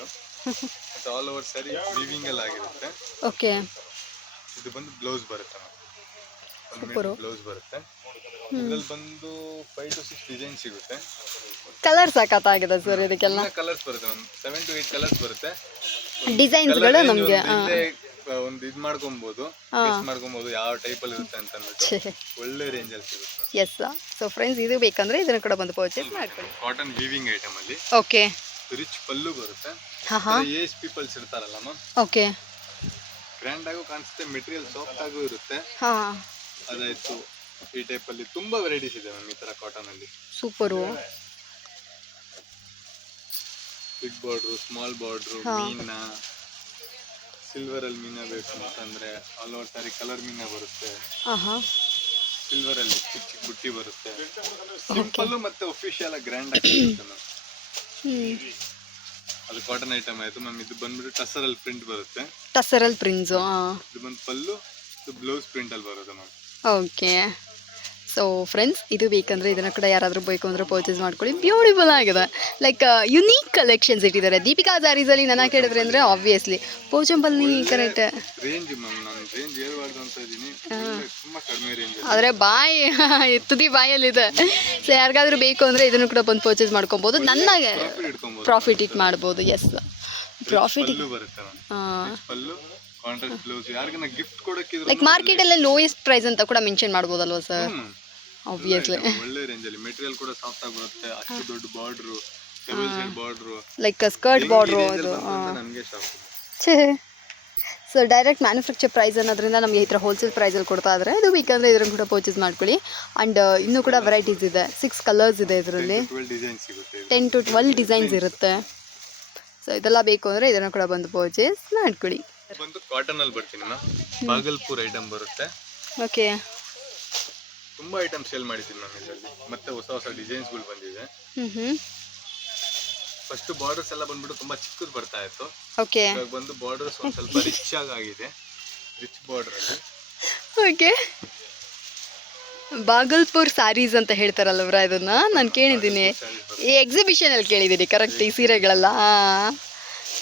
Speaker 2: all over sari weaving ಅಲ್ಲಿ ಆಗಿರುತ್ತೆ.
Speaker 1: ಓಕೆ
Speaker 2: ಇದು ಬಂದು ಬ್ಲೌಸ್ ಬರುತ್ತೆ
Speaker 1: Super.
Speaker 2: ಬ್ಲೌಸ್ ಬರುತ್ತೆ. ಇದ್ರಲ್ಲಿ ಬಂದು ಫೈವ್ ಟು ಸಿಕ್ಸ್ ಡಿಸೈನ್ ಸಿಗುತ್ತೆ.
Speaker 1: ಕಲರ್ ಸಖತ್ತಾಗಿದೆ ಸರ್ ಇದಕ್ಕೆಲ್ಲ.
Speaker 2: ಕಲರ್ಸ್ ಬರುತ್ತೆ ma'am seven to eight colours ಬರುತ್ತೆ.
Speaker 1: ಡಿಸೈನ್ಸ್ಗಳು ನಮಗೆ
Speaker 2: ಒಂದು ಇದು ಮಾಡ್ಕೊಬಹುದು ಗೆಸ್ ಮಾಡ್ಕೊಬಹುದು ಯಾವ ಟೈಪ್ ಅಲ್ಲಿ ಇರುತ್ತೆ ಅಂತ ಅಂದ್ಬಿಟ್ಟು ಒಳ್ಳೆ ರೇಂಜ್ ಅಲ್ಲಿ ಸಿಗುತ್ತೆ
Speaker 1: ಎಸ್ ಸೊ ಫ್ರೆಂಡ್ಸ್ ಇದು ಬೇಕಂದ್ರೆ ಇದನ್ನ ಕೂಡ ಬಂದು ಪರ್ಚೇಸ್ ಮಾಡ್ಕೊಳ್ಳಿ.
Speaker 2: ಕಾಟನ್ ವೀವಿಂಗ್ ಐಟಮ್ ಅಲ್ಲಿ.
Speaker 1: ಓಕೆ
Speaker 2: ರಿಚ್ ಪಲ್ಲು ಬರುತ್ತೆ. ಏಜ್ ಪೀಪಲ್ಸ್ ಇರ್ತಾರಲ್ಲ ಮ್ಯಾಮ್
Speaker 1: ಓಕೆ
Speaker 2: ಗ್ರ್ಯಾಂಡ್ ಆಗು ಕಾಣಿಸುತ್ತೆ ಮೆಟೀರಿಯಲ್ ಸಾಫ್ಟ್ ಆಗು ಇರುತ್ತೆ.
Speaker 1: ಹಾಂ.
Speaker 2: ಅದಾಯ್ತು. ಈ ಟೈಪ್ ಅಲ್ಲಿ ತುಂಬಾ ವೆರೈಟೀಸ್ ಇದೆ ಮ್ಯಾಮ್ ಈ ತರ ಕಾಟನ್ ಅಲ್ಲಿ.
Speaker 1: Super
Speaker 2: big border small border
Speaker 1: ಹಾ.
Speaker 2: ಮೀನ ಸಿಲ್ವರ್ ಅಲ್ಲಿ ಮೀನ ಬೇಕು ಅಂತಂದ್ರೆ all over sari colour meena ಬರುತ್ತೆ.
Speaker 1: ಆಹಾ. ಹಾಂ
Speaker 2: ಸಿಲ್ವರ್ ಅಲ್ಲಿ ಚಿಕ್ಕ ಚಿಕ್ಕ ಬುಟ್ಟಿ ಬರುತ್ತೆ. ಸಿಂಪಲ್ ಮತ್ತೆ ಒಫಿಷಿಯಲ್ ಗ್ರ್ಯಾಂಡ್ ಆಗಿ ಬರುತ್ತೆ ಮ್ಯಾಮ್. ಅದು ಕಾಟನ್ ಐಟಮ್ ಆಯ್ತು ಮ್ಯಾಮ್. ಇದು ಬಂದ್ಬಿಟ್ಟು ಟಸರಲ್ಲಿ ಪ್ರಿಂಟ್ ಬರುತ್ತೆ.
Speaker 1: ಟಸರಲ್ ಪ್ರಿಂಟ್ಸು
Speaker 2: ಇದು ಬಂದು ಪಲ್ಲು ಇದು ಬ್ಲೌಸ್ ಪ್ರಿಂಟ್ ಅಲ್ಲಿ ಬರುತ್ತೆ ಮ್ಯಾಮ್.
Speaker 1: ಓಕೆ. ಸೊ ಫ್ರೆಂಡ್ಸ್ ಇದು ಬೇಕಂದರೆ ಇದನ್ನು ಕೂಡ ಯಾರಾದರೂ ಬೇಕು ಅಂದರೆ ಪರ್ಚೇಸ್ ಮಾಡ್ಕೊಳ್ಳಿ. ಬ್ಯೂಟಿಫುಲ್ ಆಗಿದೆ. ಲೈಕ್ ಯುನೀಕ್ ಕಲೆಕ್ಷನ್ಸ್ ಇಟ್ಟಿದ್ದಾರೆ. ದೀಪಿಕಾ ಸ್ಯಾರೀಸಲ್ಲಿ ನನ್ನ ಕೇಳಿದ್ರೆ ಅಂದರೆ ಆಬ್ವಿಯಸ್ಲಿ ಪೋಚಂಬಲ್ನಿ ಕರೆಕ್ಟ್ ಆದರೆ ಬಾಯಿ ತುದಿ ಬಾಯಲ್ಲಿದೆ. ಸೊ ಯಾರಿಗಾದ್ರೂ ಬೇಕು ಅಂದರೆ ಇದನ್ನು ಕೂಡ ಬಂದು ಪರ್ಚೇಸ್ ಮಾಡ್ಕೊಬೋದು. ನನ್ನ
Speaker 2: ಪ್ರಾಫಿಟ್
Speaker 1: ಇಟ್ ಮಾಡ್ಬೋದು ಎಸ್ ಪ್ರಾಫಿಟ್
Speaker 2: ಹಾಂ. ಕಾಂಟ್ರಾಸ್ಟ್ ಬ್ಲೌಸ್ ಯಾರಿಗನ್ನ ಗಿಫ್ಟ್ ಕೊಡಕ್ಕಿದ್ರು
Speaker 1: ಲೈಕ್ ಮಾರ್ಕೆಟಲ್ಲೇ ಲೋಯೆಸ್ಟ್ ಪ್ರೈಸ್ ಅಂತ ಕೂಡ ಮೆನ್ಷನ್ ಮಾಡ್ಬೋದಲ್ವ ಸರ್. ಆಬ್ವಿಯಸ್ಲಿ
Speaker 2: ಒಳ್ಳೆ ರೇಂಜ್ ಅಲ್ಲಿ. ಮೆಟೀರಿಯಲ್ ಕೂಡ ಸಾಫ್ಟ್ ಆಗಿ ಬರುತ್ತೆ. ಅಷ್ಟು ದೊಡ್ಡ border border
Speaker 1: like skirt border ಅದು
Speaker 2: ನಮಗೆ ಶಾಪ್
Speaker 1: ಛೇ. ಸೊ ಡೈರೆಕ್ಟ್ ಮ್ಯಾನುಫ್ಯಾಕ್ಚರ್ ಪ್ರೈಸ್ ಅನ್ನೋದ್ರಿಂದ ನಮಗೆ ಈ ಥರ ಹೋಲ್ಸೇಲ್ ಪ್ರೈಸಲ್ಲಿ ಕೊಡ್ತಾ ಇದ್ದಾರೆ ಅದು ಬೇಕಂದ್ರೆ ಇದನ್ನು ಕೂಡ ಪರ್ಚೇಸ್ ಮಾಡ್ಕೊಳ್ಳಿ. ಆ್ಯಂಡ್ ಇನ್ನೂ ಕೂಡ ವೆರೈಟೀಸ್ ಇದೆ. ಸಿಕ್ಸ್ ಕಲರ್ಸ್ ಇದೆ ಇದರಲ್ಲಿ. ಟೆನ್ ಟು ಟ್ವೆಲ್ ಡಿಸೈನ್ಸ್ ಇರುತ್ತೆ. ಸೊ ಇದೆಲ್ಲ ಬೇಕು ಅಂದರೆ ಇದನ್ನು ಕೂಡ ಬಂದು ಪರ್ಚೇಸ್ ಮಾಡ್ಕೊಳ್ಳಿ.
Speaker 2: ಬಂದು ಕಾಟನ್ ಅಲ್ಲಿ ಬರ್ತೀನಿ ಮ್ಯಾಮ್ ಬಾಗಲ್ಪುರ್ ಐಟಮ್ ಬರುತ್ತೆ.
Speaker 1: ಓಕೆ
Speaker 2: ತುಂಬಾ ಐಟಮ್ ಸೇಲ್ ಮಾಡಿದ್ದೀನಿ ಮ್ಯಾಮ್ ಇದರಲ್ಲಿ. ಮತ್ತೆ ಹೊಸ ಹೊಸ ಡಿಸೈನ್ಸ್ಗಳು ಬಂದಿದೆ. ಫಸ್ಟ್ ಬಾರ್ಡರ್ಸ್ ಎಲ್ಲ ಬಂದ್ಬಿಟ್ಟು ತುಂಬಾ ಚಿಕ್ಕದು ಬರ್ತಾ ಇತ್ತು.
Speaker 1: ಓಕೆ
Speaker 2: ಇವಾಗ ಬಂದು ಬಾರ್ಡರ್ಸ್ ಒಂದ್ ಸ್ವಲ್ಪ ರಿಚ್ ಆಗಿ ಆಗಿದೆ. ರಿಚ್ ಬಾರ್ಡರ್ ಅಲ್ಲಿ.
Speaker 1: ಓಕೆ ಬಾಗಲ್ಪುರ್ ಸ್ಯಾರೀಸ್ ಅಂತ ಹೇಳ್ತಾರಲ್ಲವ್ರ ಇದನ್ನ? ನಾನು ಕೇಳಿದ್ದೀನಿ. ಈ ಎಕ್ಸಿಬಿಷನಲ್ಲಿ ಕೇಳಿದ್ದೀನಿ ಕರೆಕ್ಟ್ ಈ ಸೀರೆಗಳೆಲ್ಲ?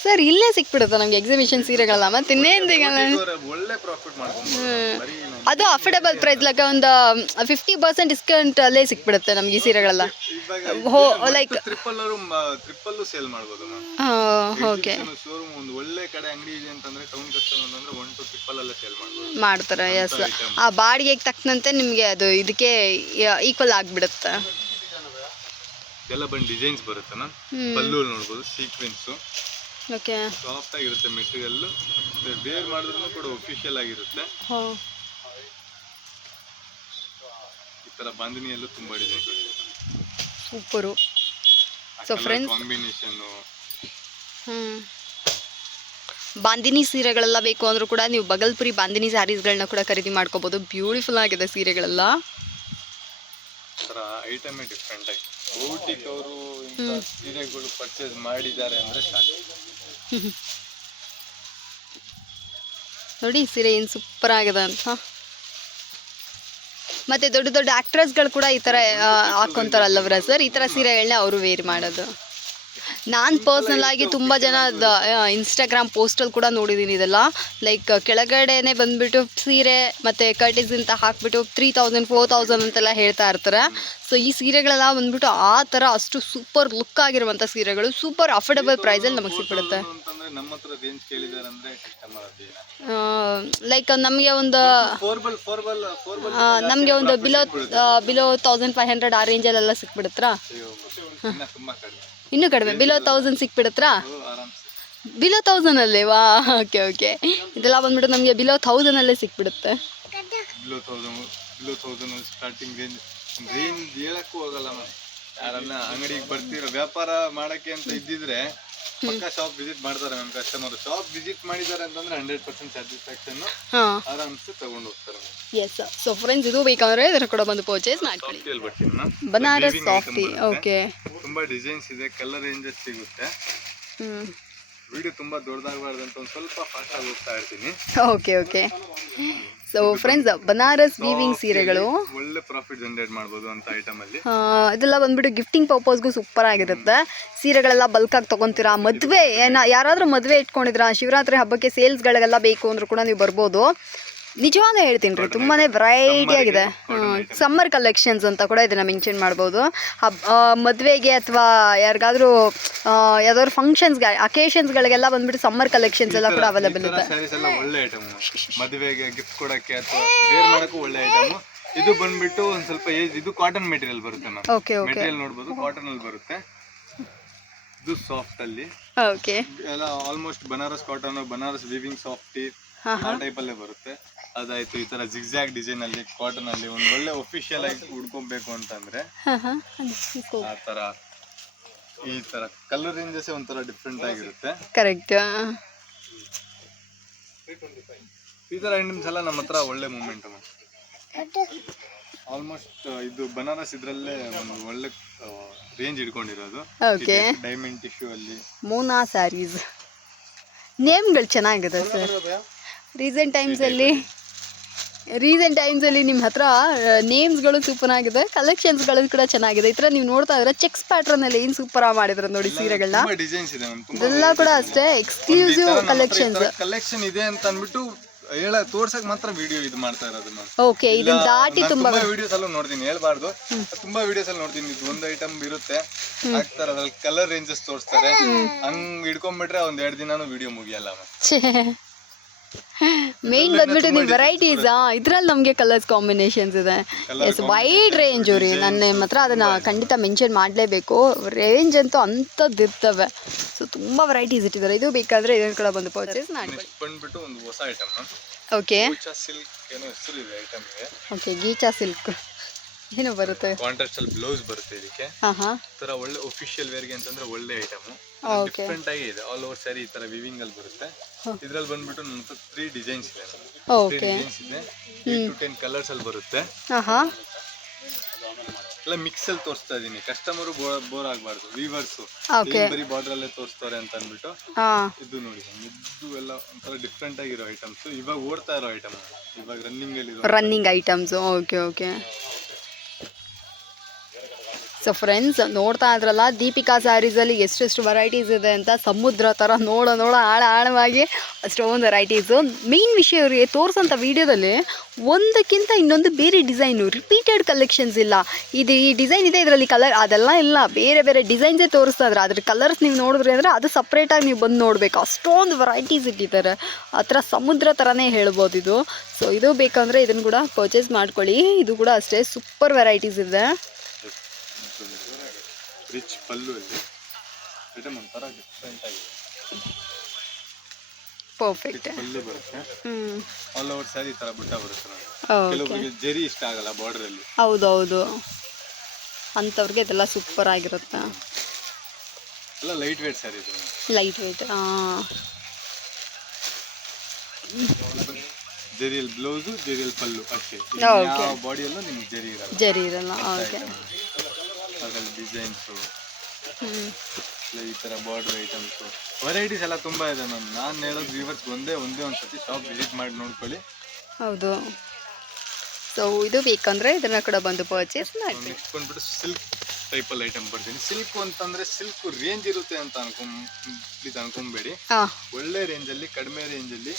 Speaker 1: ಸರ್ ಇಲ್ಲೇ ಸಿಕ್ಬಿಡುತ್ತೆ ನಮಗೆ ಎಕ್ಸಿಬಿಷನ್ ಸೀರೆಗಳಲ್ಲ. ಮತ್ತೆ ಇನ್ನೇನು
Speaker 2: ಒಳ್ಳೆ ಪ್ರಾಫಿಟ್
Speaker 1: ಅದು ಅಫೋರ್ಡಬಲ್ ಪ್ರೈಸ್ ಲೈಕ್ ಒಂದು ಫಿಫ್ಟಿ ಪರ್ಸೆಂಟ್ ಡಿಸ್ಕೌಂಟ್ ಅಲ್ಲೇ ಸಿಕ್ಬಿಡುತ್ತೆ ನಮಗೆ ಈ ಸೀರೆಗಳೆಲ್ಲ. ಹೋ ಲೈಕ್
Speaker 2: ಟ್ರಿಪಲ್ ಅವರು ಟ್ರಿಪಲ್ ಸೇಲ್ ಮಾಡ್ಬೋದು
Speaker 1: ಓಕೆ
Speaker 2: ಶೋರೂಮ್ ಒಂದು ಒಳ್ಳೆ ಕಡೆ ಅಂಗಡಿ ಇದೆ ಅಂತಂದ್ರೆ ಟೌನ್ ಕಸ್ಟಮರ್ ಅಂತಂದ್ರೆ ಒನ್ ಟು ಟ್ರಿಪಲ್ ಅಲ್ಲೇ ಸೇಲ್ ಮಾಡ್ಬೋದು.
Speaker 1: ಮಾಡ್ತಾರೆ ಎಸ್ ಆ ಬಾಡಿಗೆಗೆ ತಕ್ಕಂತೆ ನಿಮಗೆ ಅದು ಇದಕ್ಕೆ ಈಕ್ವಲ್ ಆಗಿಬಿಡುತ್ತೆ.
Speaker 2: ಎಲ್ಲ ಬಂದು ಡಿಸೈನ್ಸ್ ಬರುತ್ತೆ ಪಲ್ಲು ನೋಡ್ಬೋದು ಸೀಕ್ವೆನ್ಸು
Speaker 1: ಓಕೆ
Speaker 2: ಸಾಫ್ಟ್ ಆಗಿರುತ್ತೆ ಮೆಟೀರಿಯಲ್ ಬೇರ್ ಮಾಡಿದ್ರು ಕೂಡ ಒಫಿಷಿಯಲ್ ಆಗಿರುತ್ತೆ.
Speaker 1: ಹಾಂ.
Speaker 2: ಈ ತರ ಬಾಂದಿನಿಯಲ್ಲೂ ತುಂಬಾ designs
Speaker 1: super. So friends
Speaker 2: combination
Speaker 1: ಹ್ಞೂ ಬಾಂದಿನಿ ಸೀರೆಗಳೆಲ್ಲ ಬೇಕು ಅಂದರೂ ಕೂಡ ನೀವು ಬಗಲ್ಪುರಿ ಬಾಂದಿನಿ ಸ್ಯಾರೀಸ್ಗಳನ್ನ ಕೂಡ ಖರೀದಿ ಮಾಡ್ಕೋಬೋದು. ಬ್ಯೂಟಿಫುಲ್ ಆಗಿದೆ ಸೀರೆಗಳೆಲ್ಲ.
Speaker 2: ಐಟಮ್ ಐಟಮೇ ಡಿಫ್ರೆಂಟ್ ಆಗಿ. ಅವರು ಸೀರೆಗಳು ಪರ್ಚೇಸ್ ಮಾಡಿದ್ದಾರೆ ಅಂದ್ರೆ ಸಾಕು. [LAUGHS]
Speaker 1: ನೋಡಿ ಸೀರೆ ಏನು ಸೂಪರ್ ಆಗಿದೆ ಅಂತ. ಮತ್ತೆ ದೊಡ್ಡ ದೊಡ್ಡ ಆಕ್ಟ್ರೆಸ್ಗಳು ಕೂಡ ಈ ಥರ ಹಾಕ್ಕೊಂತಾರಲ್ಲವ್ರ ಸರ್ ಈ ಥರ ಸೀರೆಗಳನ್ನ ಅವರು ವೇರ್ ಮಾಡೋದು. ನಾನು ಪರ್ಸ್ನಲ್ ಆಗಿ ತುಂಬ ಜನ ಇನ್ಸ್ಟಾಗ್ರಾಮ್ ಪೋಸ್ಟಲ್ಲಿ ಕೂಡ ನೋಡಿದ್ದೀನಿ ಇದೆಲ್ಲ. ಲೈಕ್ ಕೆಳಗಡೆನೆ ಬಂದ್ಬಿಟ್ಟು ಸೀರೆ ಮತ್ತು ಕರ್ಟಿಸ್ ಅಂತ ಹಾಕ್ಬಿಟ್ಟು ತ್ರೀ ತೌಸಂಡ್ ಫೋರ್ ತೌಸಂಡ್ ಅಂತೆಲ್ಲ ಹೇಳ್ತಾ ಇರ್ತಾರೆ. ಸೊ ಈ ಸೀರೆಗಳೆಲ್ಲ ಬಂದ್ಬಿಟ್ಟು ಆ ಥರ ಅಷ್ಟು ಸೂಪರ್ ಲುಕ್ ಆಗಿರುವಂಥ ಸೀರೆಗಳು ಸೂಪರ್ ಅಫೋರ್ಡಬಲ್ ಪ್ರೈಸಲ್ಲಿ ನಮಗೆ ಸಿಕ್ಬಿಡುತ್ತೆ. ಲೈಕ್ ನಮಗೆ ಒಂದು ನಮಗೆ ಒಂದು below below thousand five hundred ಆ ರೇಂಜಲ್ಲೆಲ್ಲ ಸಿಕ್ಬಿಡುತ್ತಾ?
Speaker 2: ಇನ್ನ ಕಡಿಮೆ.
Speaker 1: ಬಿಲೋ ತೌಸಂಡ್ ಸಿಕ್ಬಿಡತ್ರ
Speaker 2: ಬಿಲೋ ತೌಸಂಡ್
Speaker 1: ಬಿಲೋ ತೌಸಂಡಲ್ಲೇ ವಾ ಓಕೆ ಓಕೆ ಇದೆಲ್ಲ ಬಂದ್ಬಿಟ್ಟು ನಮಗೆ ಬಿಲೋ ತೌಸಂಡಲ್ಲೇ ಸಿಕ್ಬಿಡುತ್ತೆ.
Speaker 2: Below thousand below thousand starting range range ಹೇಳಕ್ಕೂ ಹೋಗಲ್ಲ ಮ್ಯಾಮ್ ಯಾರನ್ನ ಅಂಗಡಿಗೆ ಬರ್ತಿರೋ ವ್ಯಾಪಾರ ಮಾಡಕ್ಕೆ ಅಂತ ಇದ್ದಿದ್ರೆ ಪಕ್ಕ ಶಾಪ್ ವಿಸಿಟ್ ಮಾಡ್ತಾರೆ ಮ್ಯಾಮ್ ಕಸ್ಟಮರ್ ಶಾಪ್ ವಿಸಿಟ್ ಮಾಡಿದ್ದಾರೆ ಅಂತಂದ್ರೆ ಹಂಡ್ರೆಡ್ ಪರ್ಸೆಂಟ್ ಸ್ಯಾಟಿಸ್ಫ್ಯಾಕ್ಷನ್
Speaker 1: ಹಾಂ.
Speaker 2: ಆರಾಮ್ಸೆ ತಗೊಂಡು ಹೋಗ್ತಾರೆ
Speaker 1: ಎಸ್ ಸೊ ಫ್ರೆಂಡ್ಸ್ ಇದು ಬೇಕಂದ್ರೆ ಇದರ ಕೂಡ ಬಂದು ಪರ್ಚೇಸ್ ಮಾಡ್ಕೊಳ್ಳಿ. ಬನಾರಸ್ ಸಾಫ್ಟಿ ಓಕೆ
Speaker 2: ತುಂಬಾ ಡಿಸೈನ್ಸ್ ಇದೆ ಕಲರ್ ರೇಂಜಸ್ ಸಿಗುತ್ತೆ. ವಿಡಿಯೋ ತುಂಬಾ ದೊಡ್ಡದಾಗಬಾರ್ದು ಅಂತ ಒಂದು ಸ್ವಲ್ಪ ಫಾಸ್ಟ್ ಆಗಿ ಹೋಗ್ತಾ ಇರ್ತೀನಿ.
Speaker 1: Okay okay so friends Banaras weaving ಸೀರೆಗಳು
Speaker 2: ಒಳ್ಳೆ ಪ್ರಾಫಿಟ್ ಜನರೇಟ್ ಮಾಡಬಹುದು ಅಂತ ಐಟಮ್ ಅಲ್ಲಿ.
Speaker 1: ಇದೆಲ್ಲ ಬಂದ್ಬಿಟ್ಟು ಗಿಫ್ಟಿಂಗ್ ಪರ್ಪಸ್ಗೂ ಸೂಪರ್ ಆಗಿರುತ್ತೆ. ಸೀರೆಗಳೆಲ್ಲ ಬಲ್ಕ್ ಆಗಿ ತಗೊಂತೀರಾ? ಮದುವೆ ಏನ ಯಾರಾದರೂ ಮದುವೆ ಇಟ್ಕೊಂಡಿದ್ರಾ? ಶಿವರಾತ್ರಿ ಹಬ್ಬಕ್ಕೆ ಸೇಲ್ಸ್ಗಳಿಗೆಲ್ಲ ಬೇಕು ಅಂದ್ರೂ ಕೂಡ ನೀವು ಬರ್ಬೋದು. ನಿಜವಾಗ್ಲೂ ಹೇಳ್ತೀನಿ ರೀ ತುಂಬಾ ವೆರೈಟಿ ಆಗಿದೆ. ಸಮ್ಮರ್ ಕಲೆಕ್ಷನ್ಸ್ ಅಂತ ಕೂಡ ಇದನ್ನ ಮೆನ್ಷನ್ ಮಾಡ್ಬೋದು. ಹಬ್ ಮದುವೆಗೆ ಅಥವಾ ಯಾರಿಗಾದ್ರೂ ಯಾವ್ದಾದ್ರು ಫಂಕ್ಷನ್ಸ್ಗೆ ಅಕೇಶನ್ಸ್ಗಳಿಗೆಲ್ಲ ಬಂದ್ಬಿಟ್ಟು ಸಮ್ಮರ್ ಕಲೆಕ್ಷನ್ಸ್ ಎಲ್ಲ ಕೂಡ ಅವೈಲೇಬಲ್ ಇದೆ
Speaker 2: ಒಳ್ಳೆ ಐಟಮ್ ಮದುವೆಗೆ ಗಿಫ್ಟ್ ಕೊಡಕ್ಕೆ ಅಥವಾ ಮಾಡಕ್ಕೂ ಒಳ್ಳೆ ಐಟಮ್ ಇದು ಬಂದ್ಬಿಟ್ಟು ಒಂದ್ ಸ್ವಲ್ಪ ಏಜ್ ಇದು ಕಾಟನ್ ಮೆಟೀರಿಯಲ್ ಬರುತ್ತೆ ಮ್ಯಾಮ್
Speaker 1: ಓಕೆ ಓಕೆ
Speaker 2: ಮೆಟೀರಿಯಲ್ ನೋಡ್ಬೋದು ಕಾಟನ್ ಅಲ್ಲಿ ಬರುತ್ತೆ. ಇದು ಸಾಫ್ಟ್ ಅಲ್ಲಿ.
Speaker 1: ಓಕೆ
Speaker 2: ಎಲ್ಲ almost Banaras cotton Banaras weaving softy ಆ ಟೈಪ್ ಅಲ್ಲೇ ಬರುತ್ತೆ. ಅದಾಯ್ತು ಈ ತರ ಜಿಗ್ಜಾಗ್ ಡಿಸೈನ್ ಅಲ್ಲಿ ಕಾಟನ್ ಅಲ್ಲಿ ಒಂದ್ ಒಳ್ಳೆ ಒಫಿಷಿಯಲ್ ಆಗಿ ಉಡ್ಕೊಬೇಕು ಅಂತಂದ್ರೆ ಆ ತರ ಈ ತರ ಕಲರ್ ರೇಂಜಸ್ ಒಂಥರ ಡಿಫ್ರೆಂಟ್ ಆಗಿರುತ್ತೆ.
Speaker 1: ಕರೆಕ್ಟ್
Speaker 2: ಈ ತರ ಐಟಮ್ಸ್ ಎಲ್ಲ ನಮ್ಮ ಹತ್ರ ಒಳ್ಳೆ ಮೂಮೆಂಟ್ ಆಲ್ಮೋಸ್ಟ್ ಇದು ಬನಾರಸ್ ಇದ್ರಲ್ಲೇ ಒಂದು ಒಳ್ಳೆ ರೇಂಜ್ ಇಟ್ಕೊಂಡಿರೋದು
Speaker 1: ಓಕೆ
Speaker 2: ಡೈಮಂಡ್ ಟಿಶ್ಯೂ ಅಲ್ಲಿ.
Speaker 1: ಮೂನಾ ಸ್ಯಾರೀಸ್ ನೇಮ್ಗಳು ಚೆನ್ನಾಗಿದೆ ಸರ್. ರೀಸೆಂಟ್ ಟೈಮ್ಸಲ್ಲಿ ರೀಸೆಂಟ್ ಟೈಮ್ಸಲ್ಲಿ ನಿಮ್ಮ ಹತ್ರ ನೇಮ್ಸ್ಗಳು ಸೂಪರ್ ಆಗಿದೆ ಕಲೆಕ್ಷನ್ಸ್ಗಳು ಕೂಡ ಚೆನ್ನಾಗಿದೆ. ಈ ಥರ ನೀವು ನೋಡ್ತಾ ಇದ್ರೆ ಚೆಕ್ಸ್ ಪ್ಯಾಟ್ರನಲ್ಲಿ ಏನು ಸೂಪರ್ ಮಾಡಿದ್ರೆ ನೋಡಿ ಸೀರೆಗಳನ್ನ ಇದೆಲ್ಲ ಕೂಡ ಅಷ್ಟೇ ಎಕ್ಸ್ಕ್ಲೂಸಿವ್ ಕಲೆಕ್ಷನ್ಸ್
Speaker 2: ಕಲೆಕ್ಷನ್ ಇದೆ ಅಂತ ಅಂದ್ಬಿಟ್ಟು ಹೇಳ ತೋರ್ಸಕ್ ಮಾತ್ರ ವಿಡಿಯೋ ಇದು ಮಾಡ್ತಾ ಇರೋದು
Speaker 1: ಓಕೆ ಇದನ್ನ ದಾಟಿ ತುಂಬಾ
Speaker 2: ವಿಡಿಯೋಸ್ ಅಲ್ಲೂ ನೋಡ್ತೀನಿ ಹೇಳ್ಬಾರ್ದು. ತುಂಬಾ ವಿಡಿಯೋಸ್ ಅಲ್ಲಿ ನೋಡ್ತೀನಿ ಇದು ಒಂದು ಐಟಮ್ ಇರುತ್ತೆ ಹಾಕ್ತಾರೆ ಅದ್ರಲ್ಲಿ ಕಲರ್ ರೇಂಜಸ್ ತೋರಿಸ್ತಾರೆ. ಹಂಗ್ ಹಿಡ್ಕೊಂಡ್ಬಿಟ್ರೆ ಒಂದ್ ಎರಡ್ ದಿನಾನು ವಿಡಿಯೋ ಮುಗಿಯಲ್ಲ
Speaker 1: ಮೇನ್ ಬಂದ್ಬಿಟ್ಟು ನೀವು ವೆರೈಟೀಸ್ ಇದ್ರಲ್ಲಿ ನಮಗೆ ಕಲರ್ಸ್ ಕಾಂಬಿನೇಷನ್ಸ್ ಇದೆ. ಎಸ್ ವೈಡ್ ರೇಂಜ್ ರೀ ನನ್ನ ಮಾತ್ರ ಅದನ್ನು ಖಂಡಿತ ಮೆನ್ಷನ್ ಮಾಡಲೇಬೇಕು. ರೇಂಜ್ ಅಂತೂ ಅಂಥದ್ದು ಇರ್ತವೆ. ಸೊ ತುಂಬ ವೆರೈಟೀಸ್ ಇಟ್ಟಿದ್ದಾರೆ. ಇದು ಬೇಕಾದರೆ ಇದನ್ನು ಕೂಡ ಬಂದು ಪರ್ಚೇಸ್
Speaker 2: ಮಾಡಿ ಬಂದ್ಬಿಟ್ಟು ಒಂದು ಹೊಸ ಐಟಮ್
Speaker 1: ಓಕೆ
Speaker 2: ಸಿಲ್ಕ್ ಏನೋ ಹೆಸರು ಇದೆ ಐಟಮ್ಗೆ
Speaker 1: ಓಕೆ ಗೀಚಾ ಸಿಲ್ಕ್ ಏನು ಬರುತ್ತೆ?
Speaker 2: ಕಾಂಟ್ರಾಸ್ಟ್ ಅಲ್ಲಿ ಬ್ಲೌಸ್ ಬರುತ್ತೆ ಇದಕ್ಕೆ.
Speaker 1: ಹಾಂ ಹಾಂ.
Speaker 2: ತರ ಒಳ್ಳೆ ಒಫಿಷಿಯಲ್ ವೇರ್ಗೆ ಅಂತಂದ್ರೆ ಒಳ್ಳೆ ಐಟಮ್
Speaker 1: Okay.
Speaker 2: ಡಿಫ್ರೆಂಟ್ ಆಗಿ ಇದೆ. ಆಲ್ ಓವರ್ ಸ್ಯಾರಿ ಈ ತರ ವಿವಿಂಗ್ ಅಲ್ಲಿ ಬರುತ್ತೆ. ಇದ್ರಲ್ಲಿ ಬಂದ್ಬಿಟ್ಟು ನನ್ನ ಹತ್ರ ತ್ರೀ ಡಿಸೈನ್ಸ್ ಇದೆ.
Speaker 1: ಓಕೆ
Speaker 2: ಡಿಸೈನ್ಸ್ ಇದೆ. ಟು ಟೆನ್ ಕಲರ್ಸ್ ಅಲ್ಲಿ ಬರುತ್ತೆ.
Speaker 1: ಹಾಂ ಹಾಂ.
Speaker 2: ಎಲ್ಲ ಮಿಕ್ಸ್ ಅಲ್ಲಿ ತೋರಿಸ್ತಾ ಇದೀನಿ. ಕಸ್ಟಮರ್ ಬೋರ್ ಆಗಬಾರ್ದು. ವೀವರ್ಸ್. ಬರೀ ಬಾರ್ಡರ್ ಅಲ್ಲೇ ತೋರಿಸ್ತಾರೆ ಅಂತ ಅಂದ್ಬಿಟ್ಟು ಇದು ನೋಡಿ. ಇದು ಎಲ್ಲ ಒಂಥರ ಡಿಫ್ರೆಂಟ್ ಆಗಿರೋ ಐಟಮ್ಸ್ ಇವಾಗ ಓಡ್ತಾ ಇರೋ ಐಟಮ್ ಇವಾಗ ರನ್ನಿಂಗ್ ಅಲ್ಲಿ
Speaker 1: running items okay okay so friends ನೋಡ್ತಾ ಇದ್ರಲ್ಲ, ದೀಪಿಕಾ ಸ್ಯಾರೀಸಲ್ಲಿ ಎಷ್ಟೆಷ್ಟು ವೆರೈಟೀಸ್ ಇದೆ ಅಂತ ಸಮುದ್ರ ಥರ ನೋಡೋ ನೋಡೋ ಆಳ ಆಳವಾಗಿ ಅಷ್ಟೊಂದು ವೆರೈಟೀಸು ಮೇನ್ ವಿಷಯ ಇವರಿಗೆ ತೋರಿಸೋಂಥ ವೀಡಿಯೋದಲ್ಲಿ ಒಂದಕ್ಕಿಂತ ಇನ್ನೊಂದು ಬೇರೆ ಡಿಸೈನು ರಿಪೀಟೆಡ್ ಕಲೆಕ್ಷನ್ಸ್ ಇಲ್ಲ. ಇದು ಈ ಡಿಸೈನ್ ಇದೆ, ಇದರಲ್ಲಿ ಕಲರ್ ಅದೆಲ್ಲ ಇಲ್ಲ. ಬೇರೆ ಬೇರೆ ಡಿಸೈನ್ಸೇ ತೋರಿಸ್ತಾ ಇದ್ರೆ. ಅದ್ರ ಕಲರ್ಸ್ ನೀವು ನೋಡಿದ್ರಿ ಅಂದರೆ ಅದು ಸಪ್ರೇಟಾಗಿ ನೀವು ಬಂದು ನೋಡಬೇಕು. ಅಷ್ಟೊಂದು ವೆರೈಟೀಸ್ ಇಟ್ಟಿದ್ದಾರೆ. ಆ ಸಮುದ್ರ ಥರನೇ ಹೇಳ್ಬೋದು ಇದು. ಸೊ ಇದು ಬೇಕಂದರೆ ಇದನ್ನು ಕೂಡ ಪರ್ಚೇಸ್ ಮಾಡ್ಕೊಳ್ಳಿ. ಇದು ಕೂಡ ಅಷ್ಟೇ ಸೂಪರ್ ವೆರೈಟೀಸ್ ಇದೆ.
Speaker 2: ರಿಚ್ ಪಲ್ಲು ಅಲ್ಲಿ. ಐಟಮ್ ಒಂಥರ ಡಿಫ್ರೆಂಟ್ ಆಗಿದೆ.
Speaker 1: ಪರ್ಫೆಕ್ಟ್
Speaker 2: ಪಲ್ಲು ಬರುತ್ತೆ. ಆಲ್ ಓವರ್ ಸ್ಯಾರಿ ಈ ತರ ಬುಟ್ಟ ಬರುತ್ತೆ ನೋಡಿ. ಕೆಲವೊಬ್ಬರಿಗೆ ಜರಿ ಇಷ್ಟ ಆಗಲ್ಲ ಬಾರ್ಡರ್ ಅಲ್ಲಿ.
Speaker 1: ಹೌದು ಅಂಥವ್ರಿಗೆ ಇದೆಲ್ಲ ಸೂಪರ್ ಆಗಿರುತ್ತೆ.
Speaker 2: ಎಲ್ಲ ಲೈಟ್ ವೇಟ್ ಸ್ಯಾರಿ ಇದು
Speaker 1: ಲೈಟ್ ವೆಯ್ಟ್
Speaker 2: ಜರಿಯಲ್ಲಿ ಬ್ಲೌಸು ಜರಿಯಲ್ಲಿ ಪಲ್ಲು ಅಷ್ಟೇ. ಯಾವ ಬಾಡಿಯಲ್ಲೂ ನಿಮ್ಗೆ ಜರಿ ಇರಲ್ಲ.
Speaker 1: ಜರಿ ಇರಲ್ಲ. ಓಕೆ
Speaker 2: ಅದ್ರಲ್ಲಿ ಡಿಸೈನ್ಸು ಈ ತರ ಬಾರ್ಡರ್ ಐಟಮ್ಸು ವೆರೈಟೀಸ್ ಎಲ್ಲ ತುಂಬಾ ಇದೆ ಮ್ಯಾಮ್ ನಾನು ಹೇಳೋದು ವ್ಯೂವರ್ಸ್ ಒಂದೇ ಒಂದೇ ಒಂದು ಸತಿ ಶಾಪ್ ವಿಸಿಟ್ ಮಾಡಿ ನೋಡ್ಕೊಳ್ಳಿ.
Speaker 1: ಹೌದು. ಸೊ ಇದು ಬೇಕಂದ್ರೆ ಇದನ್ನ ಕೂಡ ಬಂದು ಪರ್ಚೇಸ್ ಮಾಡಿ
Speaker 2: ನೆಕ್ಸ್ಟ್ ಬಂದ್ಬಿಟ್ಟು ಸಿಲ್ಕ್ ಟೈಪಲ್ಲಿ ಐಟಮ್ ಬರ್ತೀನಿ. ಸಿಲ್ಕ್ ಅಂತಂದ್ರೆ ಸಿಲ್ಕ್ ರೇಂಜ್ ಇರುತ್ತೆ ಅಂತ ಅನ್ಕೊಂಡ್ ಪ್ಲೀಸ್ ಅನ್ಕೊಂಬೇಡಿ. ಒಳ್ಳೆ ರೇಂಜ್ ಅಲ್ಲಿ ಕಡಿಮೆ ರೇಂಜ್
Speaker 1: ಅಲ್ಲಿ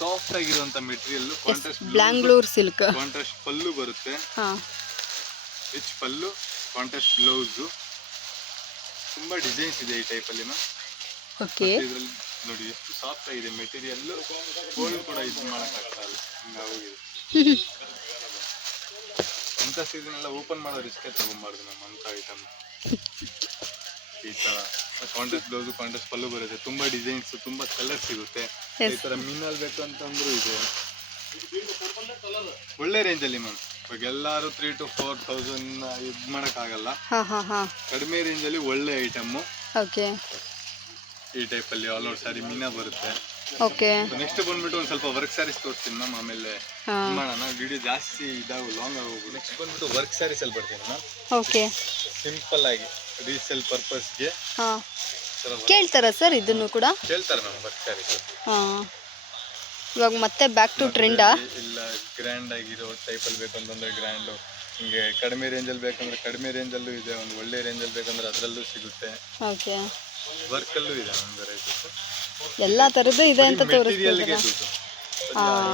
Speaker 2: ಸಾಫ್ಟ್ ಆಗಿರುವಂತ material contrast
Speaker 1: Bangalore silk
Speaker 2: contrast pallu ಬರುತ್ತೆ. ರಿಚ್ ಪಲ್ಲು. ಕಾಂಟ್ರಾಸ್ಟ್ ಬ್ಲೌಸು ತುಂಬಾ ಡಿಸೈನ್ಸ್ ಇದೆ ಈ ಟೈಪಲ್ಲಿ ಮ್ಯಾಮ್
Speaker 1: ಓಕೆ
Speaker 2: ಇದ್ರಲ್ಲಿ ನೋಡಿ ಎಷ್ಟು ಸಾಫ್ಟ್ ಆಗಿದೆ ಮೆಟೀರಿಯಲ್ ಗೋಲ್ಡ್ ಕೂಡ ಇದು ಮಾಡಕ್ ಇಲ್ಲ ಹಿಂಗಾಗೋಗಿದೆ ಇಂಥ [LAUGHS] ಸೀಸನ್ ಎಲ್ಲ ಓಪನ್ ಮಾಡೋ ರಿಸ್ಕೆ ತಗೊಂಬಾರ್ದು ಮ್ಯಾಮ್ ಅಂತ ಐಟಮ್ ಈ ಥರ ಕಾಂಟ್ರಾಸ್ಟ್ ಬ್ಲೌಸು ಕಾಂಟ್ರಾಸ್ಟ್ ಪಲ್ಲು ಬರುತ್ತೆ. ತುಂಬಾ ಡಿಸೈನ್ಸ್ ತುಂಬಾ ಕಲರ್ ಸಿಗುತ್ತೆ. ಈ. ಥರ ಮೀನಲ್ಲಿ ಬೇಕು ಅಂತಂದ್ರೂ ಇದೆ. ಒಳ್ಳೆ ರೇಂಜಲ್ಲಿ ಮ್ಯಾಮ್ ಇವಾಗ ಎಲ್ಲಾರು ತ್ರೀ ಟು ಫೋರ್ ತೌಸಂಡ್ ಇದು ಮಾಡೋಕ್ಕಾಗಲ್ಲ.
Speaker 1: ಹಾ ಹಾ ಹಾ.
Speaker 2: ಕಡಿಮೆ ರೇಂಜಲ್ಲಿ ಒಳ್ಳೆ ಐಟಮ್ಮು
Speaker 1: ಓಕೆ
Speaker 2: ಈ ಟೈಪಲ್ಲಿ ಆಲ್ ಓವರ್ ಸಾರಿ ಮೀನಾ ಬರುತ್ತೆ.
Speaker 1: ಓಕೆ
Speaker 2: ನೆಕ್ಸ್ಟ್ ಬಂದ್ಬಿಟ್ಟು ಒಂದು ಸ್ವಲ್ಪ ವರ್ಕ್ ಸ್ಯಾರೀಸ್ ತೋರಿಸ್ತೀನಿ ಮ್ಯಾಮ್ ಆಮೇಲೆ ಮಾಡೋಣ. ವಿಡಿಯೋ ಜಾಸ್ತಿ ಇದಾಗು ಲಾಂಗ್ ಆಗೋಗ್ಬೋದು ನೆಕ್ಸ್ಟ್ ಬಂದ್ಬಿಟ್ಟು ವರ್ಕ್ ಸ್ಯಾರೀಸ್ ಅಲ್ಲಿ ಬರ್ತೀನಿ ಮ್ಯಾಮ್
Speaker 1: ಓಕೆ
Speaker 2: ಸಿಂಪಲ್ ಆಗಿ ರೀಸೇಲ್ ಪರ್ಪಸ್ಗೆ
Speaker 1: ಹಾ. ಕೇಳ್ತಾರಾ ಸರ್ ಇದನ್ನು ಕೂಡ?
Speaker 2: ಕೇಳ್ತಾರೆ ಮ್ಯಾಮ್ ವರ್ಕ್ ಸ್ಯಾರೀಸ್
Speaker 1: ಹಾಂ. ಇವಾಗ ಮತ್ತೆ ಬ್ಯಾಕ್ ಟು ಟ್ರೆಂಡಾ
Speaker 2: ಇಲ್ಲ ಗ್ರ್ಯಾಂಡ್ ಆಗಿರೋ ಟೈಪಲ್ಲಿ ಅಲ್ಲಿ ಬೇಕಂತಂದ್ರೆ ಗ್ರ್ಯಾಂಡು ಹಿಂಗೆ ಕಡಿಮೆ ರೇಂಜಲ್ಲಿ ಬೇಕಂದ್ರೆ ಕಡಿಮೆ ರೇಂಜಲ್ಲೂ ಇದೆ ಒಂದು ಒಳ್ಳೆ ರೇಂಜಲ್ಲಿ ಬೇಕಂದ್ರೆ ಅದರಲ್ಲೂ ಸಿಗುತ್ತೆ.
Speaker 1: ಓಕೆ
Speaker 2: ವರ್ಕಲ್ಲೂ ಇದೆ ಒಂದು ವೆರೈಟೀಸ್
Speaker 1: ಎಲ್ಲ ಥರದ್ದು ಇದೆ ಅಂತ ತೋರಿಸ್ತಿದ್ದೀರಾ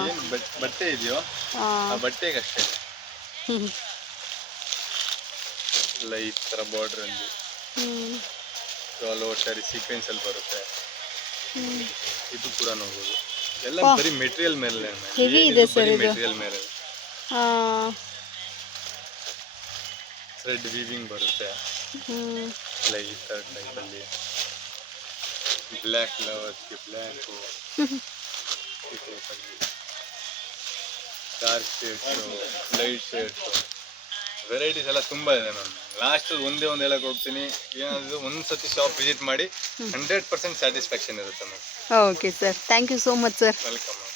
Speaker 2: ಏನು ಬಟ್ಟೆ ಇದೆಯೋ? ಆ. ಬಟ್ಟೆಗೆ ಅಷ್ಟೇ. ಇಲ್ಲ ಈ ಥರ ಬಾರ್ಡ್ರಲ್ಲಿ ಆಲ್ ಓವರ್ ಸ್ಯಾರಿ ಸೀಕ್ವೆನ್ಸ್ ಅಲ್ಲಿ ಬರುತ್ತೆ. ಇದು ಕೂಡ ನೋಡ್ಬೋದು. ಎಲ್ಲ ಬರೀ ಮೆಟೀರಿಯಲ್ ಮೇಲೆ.
Speaker 1: Heavy ಇದೆ ಸರ್ ಇದು.
Speaker 2: ಮೆಟೀರಿಯಲ್ ಮೇಲೆ? ಥ್ರೆಡ್ ವೀವಿಂಗ್ ಬರುತ್ತೆ.
Speaker 1: ಹ್ಞೂ
Speaker 2: ಇಲ್ಲ ಈ ಥರ ಟೈಪಲ್ಲಿ ಬ್ಲ್ಯಾಕ್ ಲವರ್ಸ್ಗೆ ಬ್ಲ್ಯಾಕು ಈ ಟೈಪಲ್ಲಿ dark shades light shades varieties ಎಲ್ಲ ತುಂಬ ಇದೆ ನಾನು ಲಾಸ್ಟ್ ಒಂದೇ ಒಂದು ಹೇಳಕ್ಕೆ ಹೋಗ್ತೀನಿ. ಏನಾದರೂ ಒಂದು ಸತಿ ಶಾಪ್ ವಿಸಿಟ್ ಮಾಡಿ ಹಂಡ್ರೆಡ್ ಪರ್ಸೆಂಟ್ ಸ್ಯಾಟಿಸ್ಫ್ಯಾಕ್ಷನ್ ಇರುತ್ತೆ ma'am
Speaker 1: okay sir thank you so much sir
Speaker 2: welcome ma'am